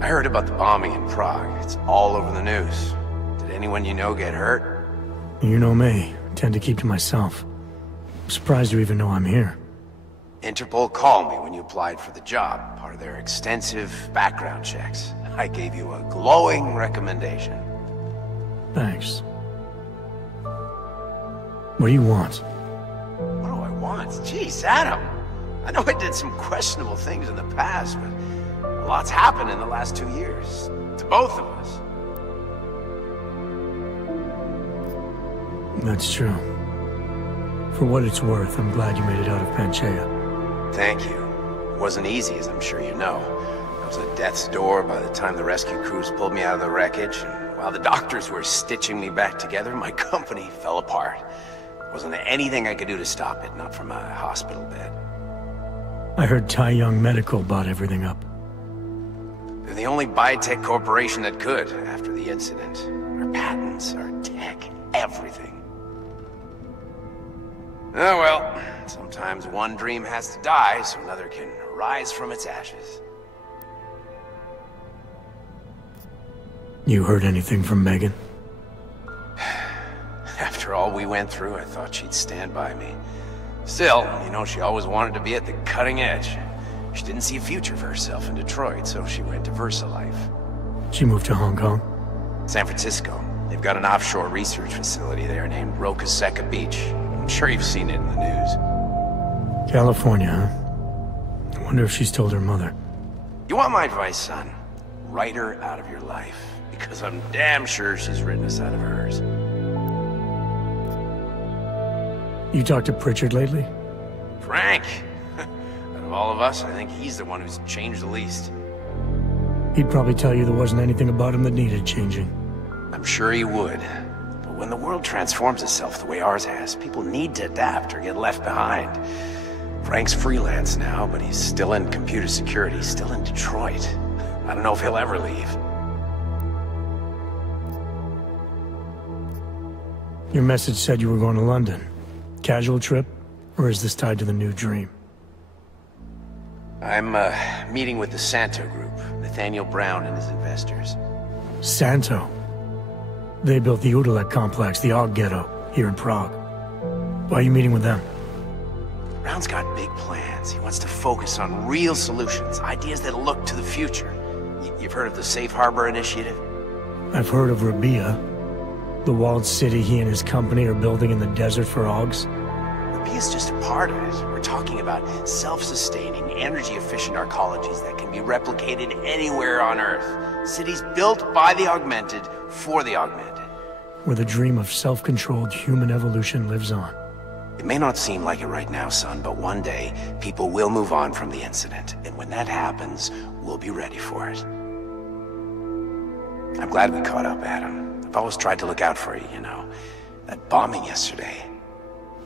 I heard about the bombing in Prague. It's all over the news. Did anyone you know get hurt? You know me. I tend to keep to myself. I'm surprised you even know I'm here. Interpol called me when you applied for the job, part of their extensive background checks. I gave you a glowing recommendation. Thanks. What do you want? What do I want? Jeez, Adam! I know I did some questionable things in the past, but a lot's happened in the last 2 years. To both of us. That's true. For what it's worth, I'm glad you made it out of Panchaea. Thank you. It wasn't easy, as I'm sure you know. I was at death's door by the time the rescue crews pulled me out of the wreckage, and while the doctors were stitching me back together, my company fell apart. There wasn't anything I could do to stop it, not from a hospital bed. I heard Tai Young Medical bought everything up. They're the only biotech corporation that could, after the incident. Our patents, our tech, everything. Oh well, sometimes one dream has to die so another can rise from its ashes. You heard anything from Megan? After all we went through, I thought she'd stand by me. Still, you know, she always wanted to be at the cutting edge. She didn't see a future for herself in Detroit, so she went to VersaLife. She moved to Hong Kong? San Francisco. They've got an offshore research facility there named Rokaseca Beach. I'm sure you've seen it in the news. California, huh? I wonder if she's told her mother. You want my advice, son? Write her out of your life. Because I'm damn sure she's written us out of hers. You talked to Pritchard lately? Frank! Out of all of us, I think he's the one who's changed the least. He'd probably tell you there wasn't anything about him that needed changing. I'm sure he would. But when the world transforms itself the way ours has, people need to adapt or get left behind. Frank's freelance now, but he's still in computer security, still in Detroit. I don't know if he'll ever leave. Your message said you were going to London. Casual trip? Or is this tied to the new dream? I'm, meeting with the Santo Group, Nathaniel Brown and his investors. Santo? They built the Udalek complex, the Og Ghetto, here in Prague. Why are you meeting with them? Brown's got big plans. He wants to focus on real solutions, ideas that look to the future. You've heard of the Safe Harbor Initiative? I've heard of Rabia. The walled city he and his company are building in the desert for Augs. Rabia's just a part of it. We're talking about self-sustaining, energy-efficient arcologies that can be replicated anywhere on Earth. Cities built by the augmented, for the augmented. Where the dream of self-controlled human evolution lives on. It may not seem like it right now, son, but one day, people will move on from the incident. And when that happens, we'll be ready for it. I'm glad we caught up, Adam. I've always tried to look out for you, you know. That bombing yesterday.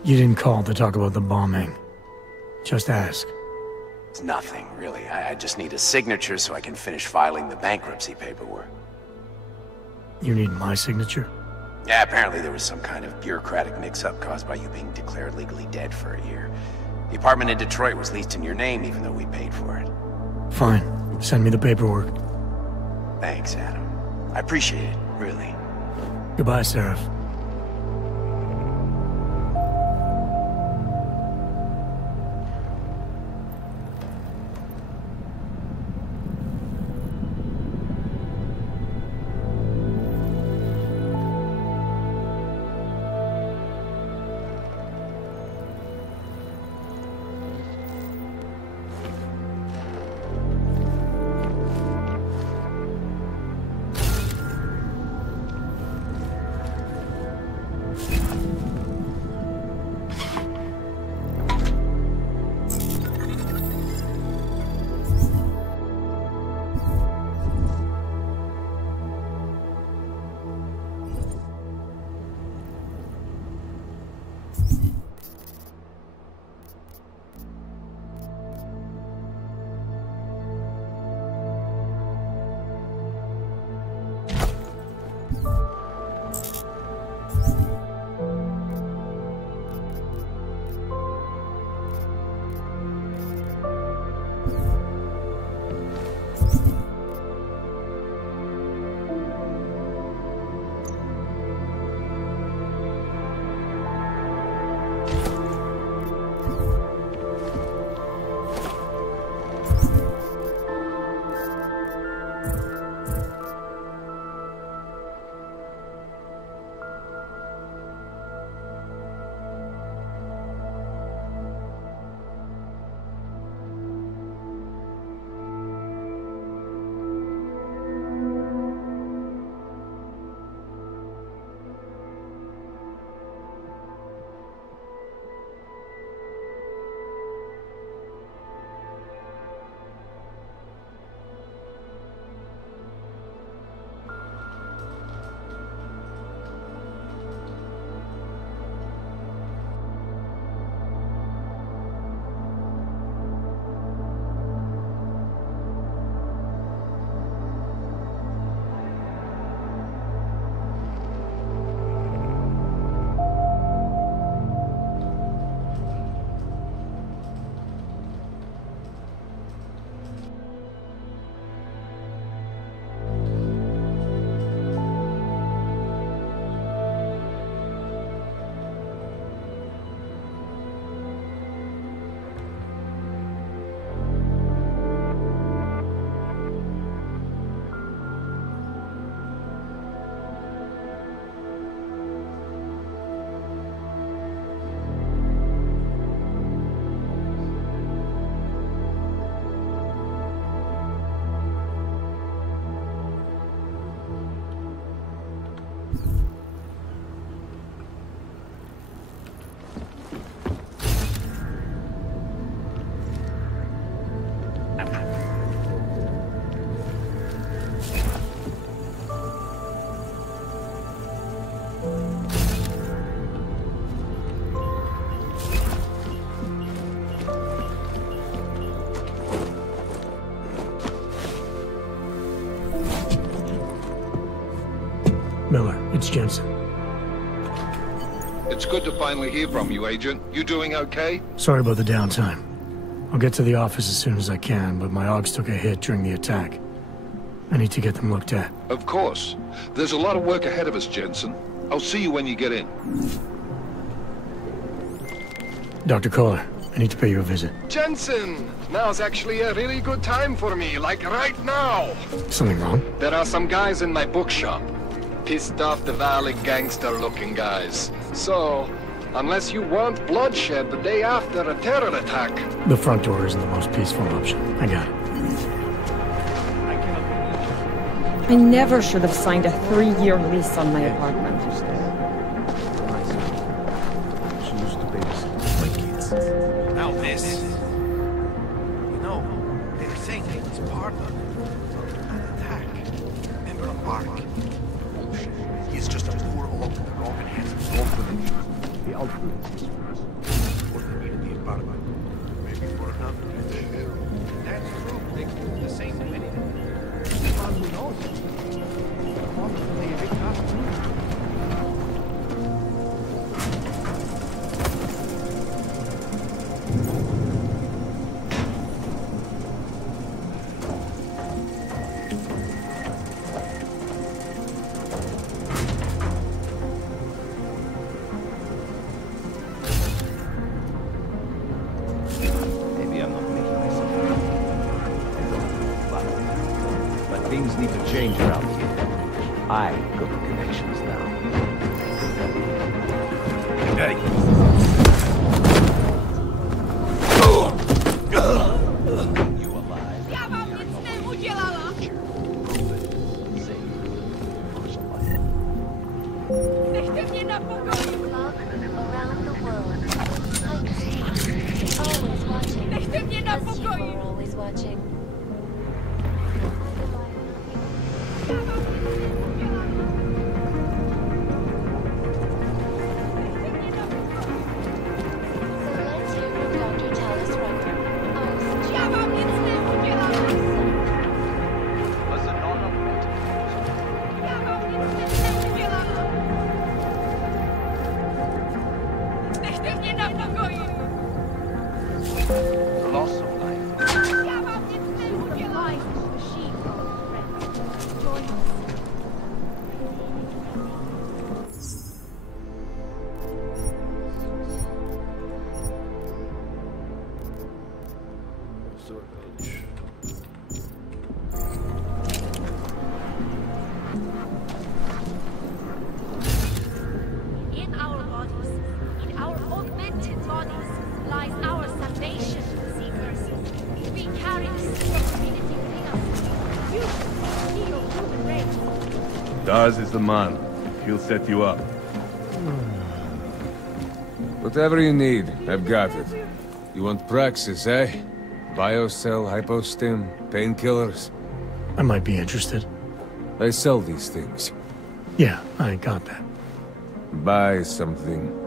You didn't call to talk about the bombing. Just ask. It's nothing, really. I just need a signature so I can finish filing the bankruptcy paperwork. You need my signature? Yeah, apparently there was some kind of bureaucratic mix-up caused by you being declared legally dead for a year. The apartment in Detroit was leased in your name even though we paid for it. Fine. Send me the paperwork. Thanks, Adam. I appreciate it, really. Goodbye, Seraph. reports, Jensen. It's good to finally hear from you, Agent. You doing okay? Sorry about the downtime. I'll get to the office as soon as I can, but my Augs took a hit during the attack. I need to get them looked at. Of course. There's a lot of work ahead of us, Jensen. I'll see you when you get in. Dr. Kohler, I need to pay you a visit. Jensen! Now's actually a really good time for me, like right now. Something wrong? There are some guys in my bookshop. Pissed off the Valley gangster-looking guys. So, unless you want bloodshed the day after a terror attack... The front door isn't the most peaceful option. I got it. I never should have signed a 3-year lease on my apartment. Now this. You know, they're saying it's part of an attack. Remember a mark? Bullshit. He's just a poor orc that Robin has absorbed for the altruist. What they need in the apartment. Maybe for enough to get the hell. That's true. They do the same to anything. Man who knows. Possibly a big task. Things need to change around here. I got the connections now. Hey. You alive? Já vám nic neudělala. Nechte mě na pokoji. Around the world. Always watching. Nechte mě na As you pokoji. are always watching. In our bodies, in our augmented bodies, lies our salvation, seekers. We carry the divinity within us. You, heal human race. Daz is the man. He'll set you up. Whatever you need, I've got it. You want Praxis, eh? Biocell, hypostim, painkillers? I might be interested. I sell these things. Yeah, I got that. Buy something.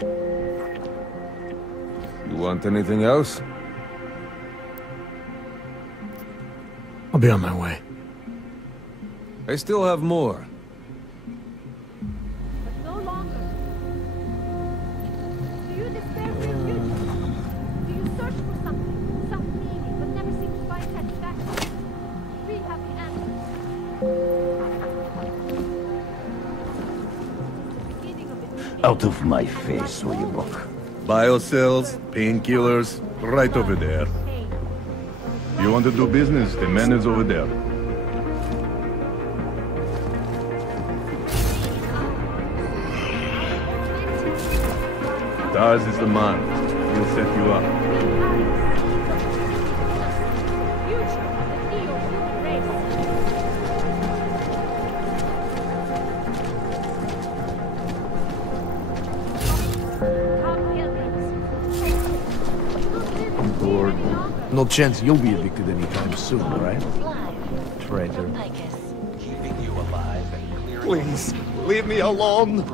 You want anything else? I'll be on my way. I still have more. But no longer. Do you despair for your future? Do you search for something, some meaning, but never seem to find satisfaction? We have the answers. Out of my face, will you look? Biocells, painkillers, right over there. You want to do business? The man is over there. Dars is the man. He'll set you up. No chance you'll be evicted anytime soon, right? Traitor. Keeping you alive and clearing... Please, leave me alone!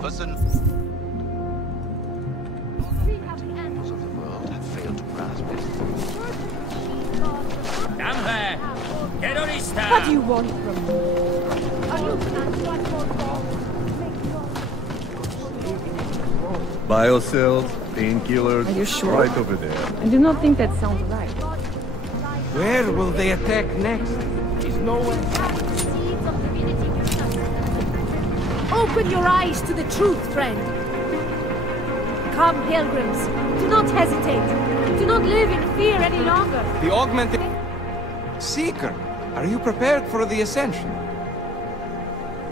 Listen. Peoples of the world have failed to grasp it. What do you want from me? Are you Biocells, painkillers, Are you sure? right over there. I do not think that sounds right. Where will they attack next? Is nowhere. Open your eyes to the truth, friend. Come, pilgrims. Do not hesitate. Do not live in fear any longer. The augmented... Seeker, are you prepared for the ascension?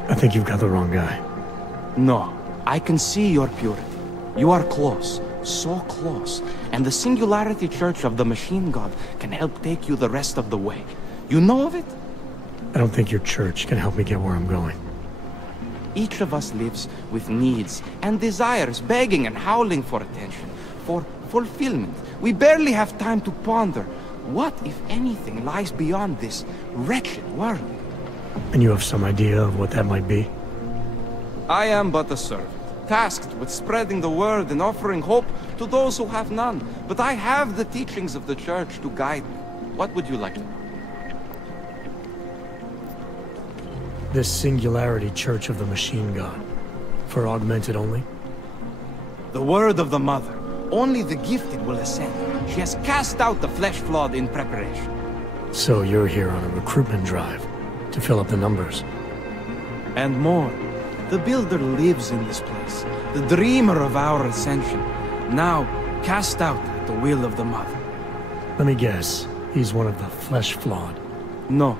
I think you've got the wrong guy. No, I can see your purity. You are close, so close, and the Singularity Church of the Machine God can help take you the rest of the way. You know of it? I don't think your church can help me get where I'm going. Each of us lives with needs and desires, begging and howling for attention, for fulfillment. We barely have time to ponder what, if anything, lies beyond this wretched world. And you have some idea of what that might be? I am but a servant, tasked with spreading the word and offering hope to those who have none. But I have the teachings of the church to guide me. What would you like to know? This Singularity Church of the Machine God. For augmented only? The word of the Mother. Only the gifted will ascend. She has cast out the flesh-flawed in preparation. So you're here on a recruitment drive, to fill up the numbers. And more. The Builder lives in this place, the dreamer of our ascension, now cast out at the will of the Mother. Let me guess, he's one of the flesh-flawed. No,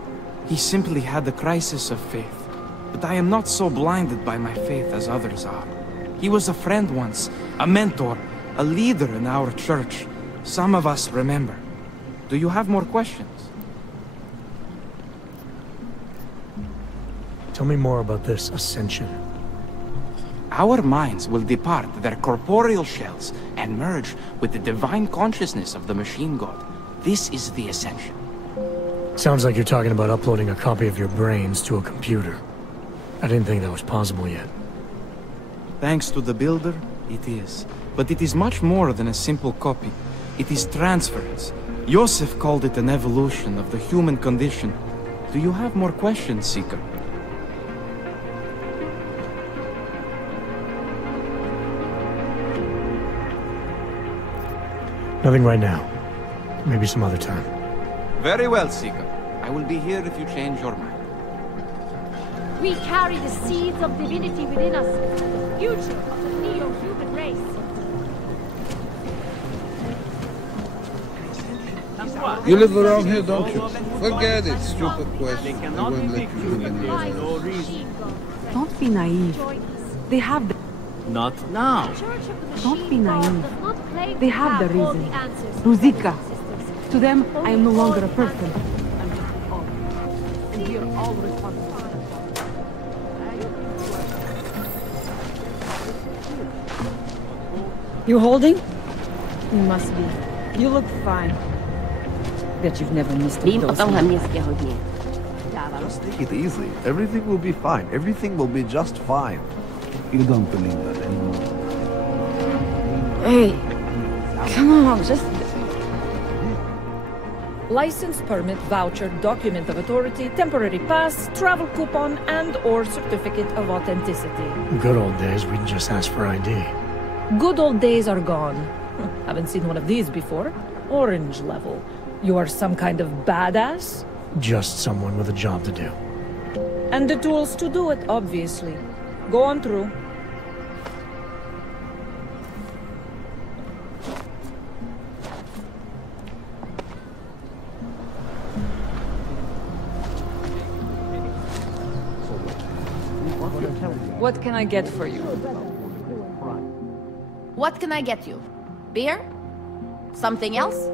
he simply had a crisis of faith. But I am not so blinded by my faith as others are. He was a friend once, a mentor, a leader in our church. Some of us remember. Do you have more questions? Tell me more about this ascension. Our minds will depart their corporeal shells and merge with the divine consciousness of the Machine God. This is the ascension. Sounds like you're talking about uploading a copy of your brains to a computer. I didn't think that was possible yet. Thanks to the Builder, it is. But it is much more than a simple copy. It is transference. Yosef called it an evolution of the human condition. Do you have more questions, Seeker? Nothing right now. Maybe some other time. Very well, Seeker. I will be here if you change your mind. We carry the seeds of divinity within us, the future of the neo-human race. You live around here, don't you? Forget it, stupid question. I won't let you live in here. Don't be naive. They have the... Not now. Don't be naive. They have the reason. Ruzika. To them, I am no longer a person. And we are all responsible. You holding? You must be. You look fine. Bet you've never missed a dose. Just take it easy. Everything will be fine. Everything will be just fine. You don't believe that anymore. Hey, come on, just... License, permit, voucher, document of authority, temporary pass, travel coupon, and/or certificate of authenticity. Good old days, we'd just ask for ID. Good old days are gone. Haven't seen one of these before. Orange level. You are some kind of badass? Just someone with a job to do. And the tools to do it, obviously. Go on through. What can I get for you? What can I get you? Beer? Something else?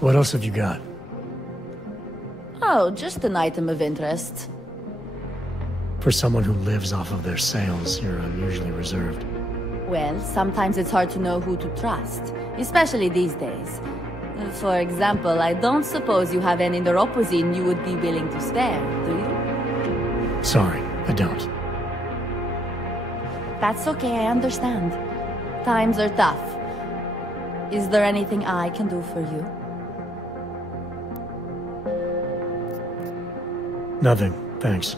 What else have you got? Oh, just an item of interest. For someone who lives off of their sales, you're unusually reserved. Well, sometimes it's hard to know who to trust, especially these days. For example, I don't suppose you have any neuropozyne you would be willing to spare, do you? Sorry, I don't. That's okay, I understand. Times are tough. Is there anything I can do for you? Nothing, thanks.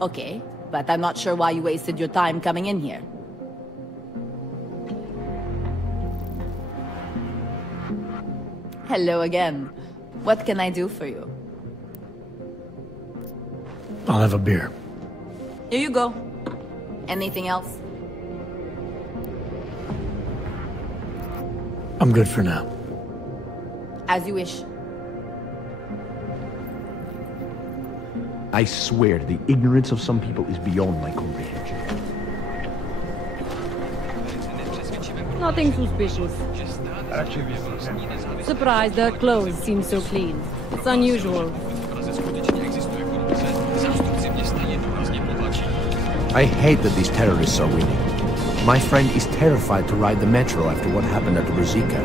Okay, but I'm not sure why you wasted your time coming in here. Hello again. What can I do for you? I'll have a beer. Here you go. Anything else? I'm good for now. As you wish. I swear, the ignorance of some people is beyond my comprehension. Nothing suspicious. Surprised their clothes seem so clean. It's unusual. I hate that these terrorists are winning. My friend is terrified to ride the metro after what happened at Ruzika.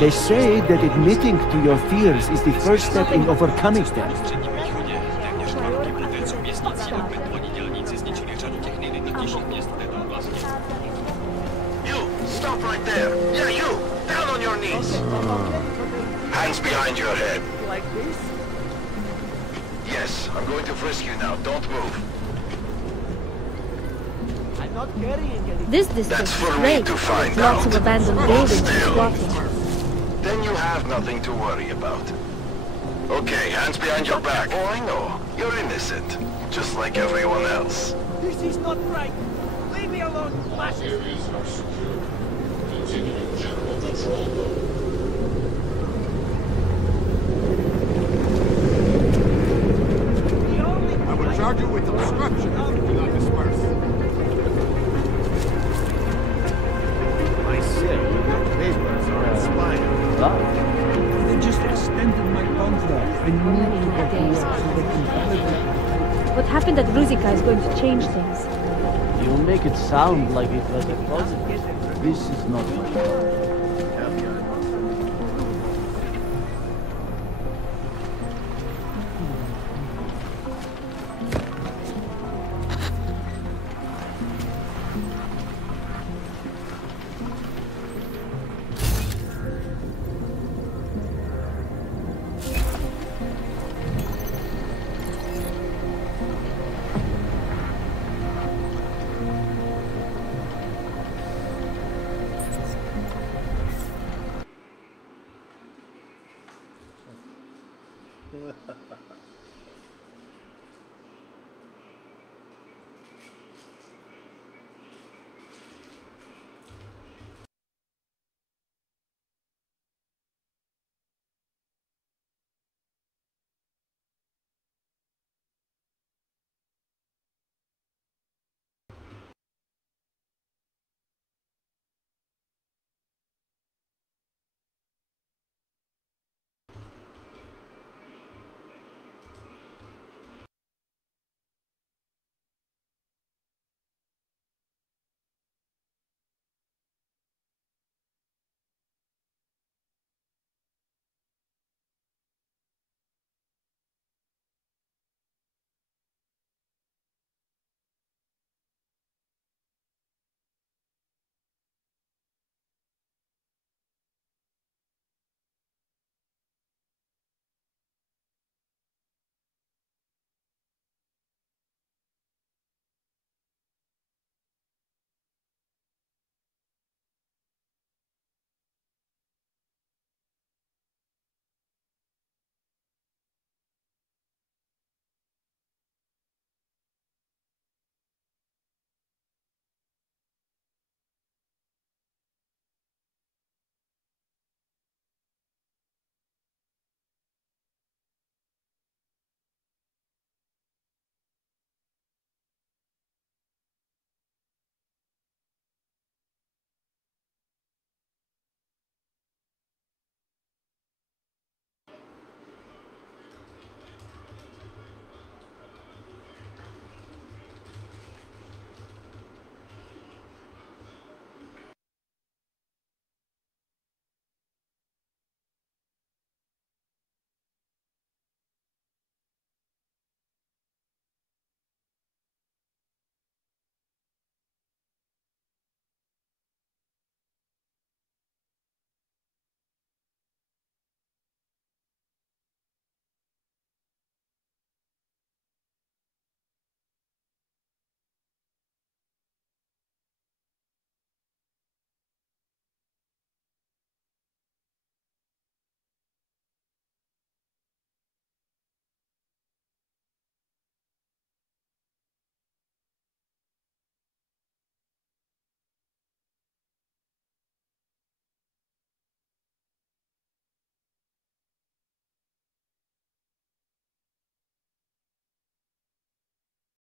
They say that admitting to your fears is the first step in overcoming them. You! Stop right there! Yeah, you! Down on your knees! Hands behind your head. Like this? Yes, I'm going to frisk you now. Don't move. I'm not carrying anything. This district That's for is me great. to find Lots out. of abandoned buildings and squatting. Then you have nothing to worry about. Okay, hands behind your back. Oh, I know. You're innocent. Just like everyone else. This is not right. Leave me alone, fascist. Areas are secure. Continue general control. I will charge you with obstruction if you do not disperse. I said your papers are expired. They just extended my contract. I need to get to work so they can deliver. What happened at Ruzika is going to change things. You make it sound like it was a positive. This is not my fault.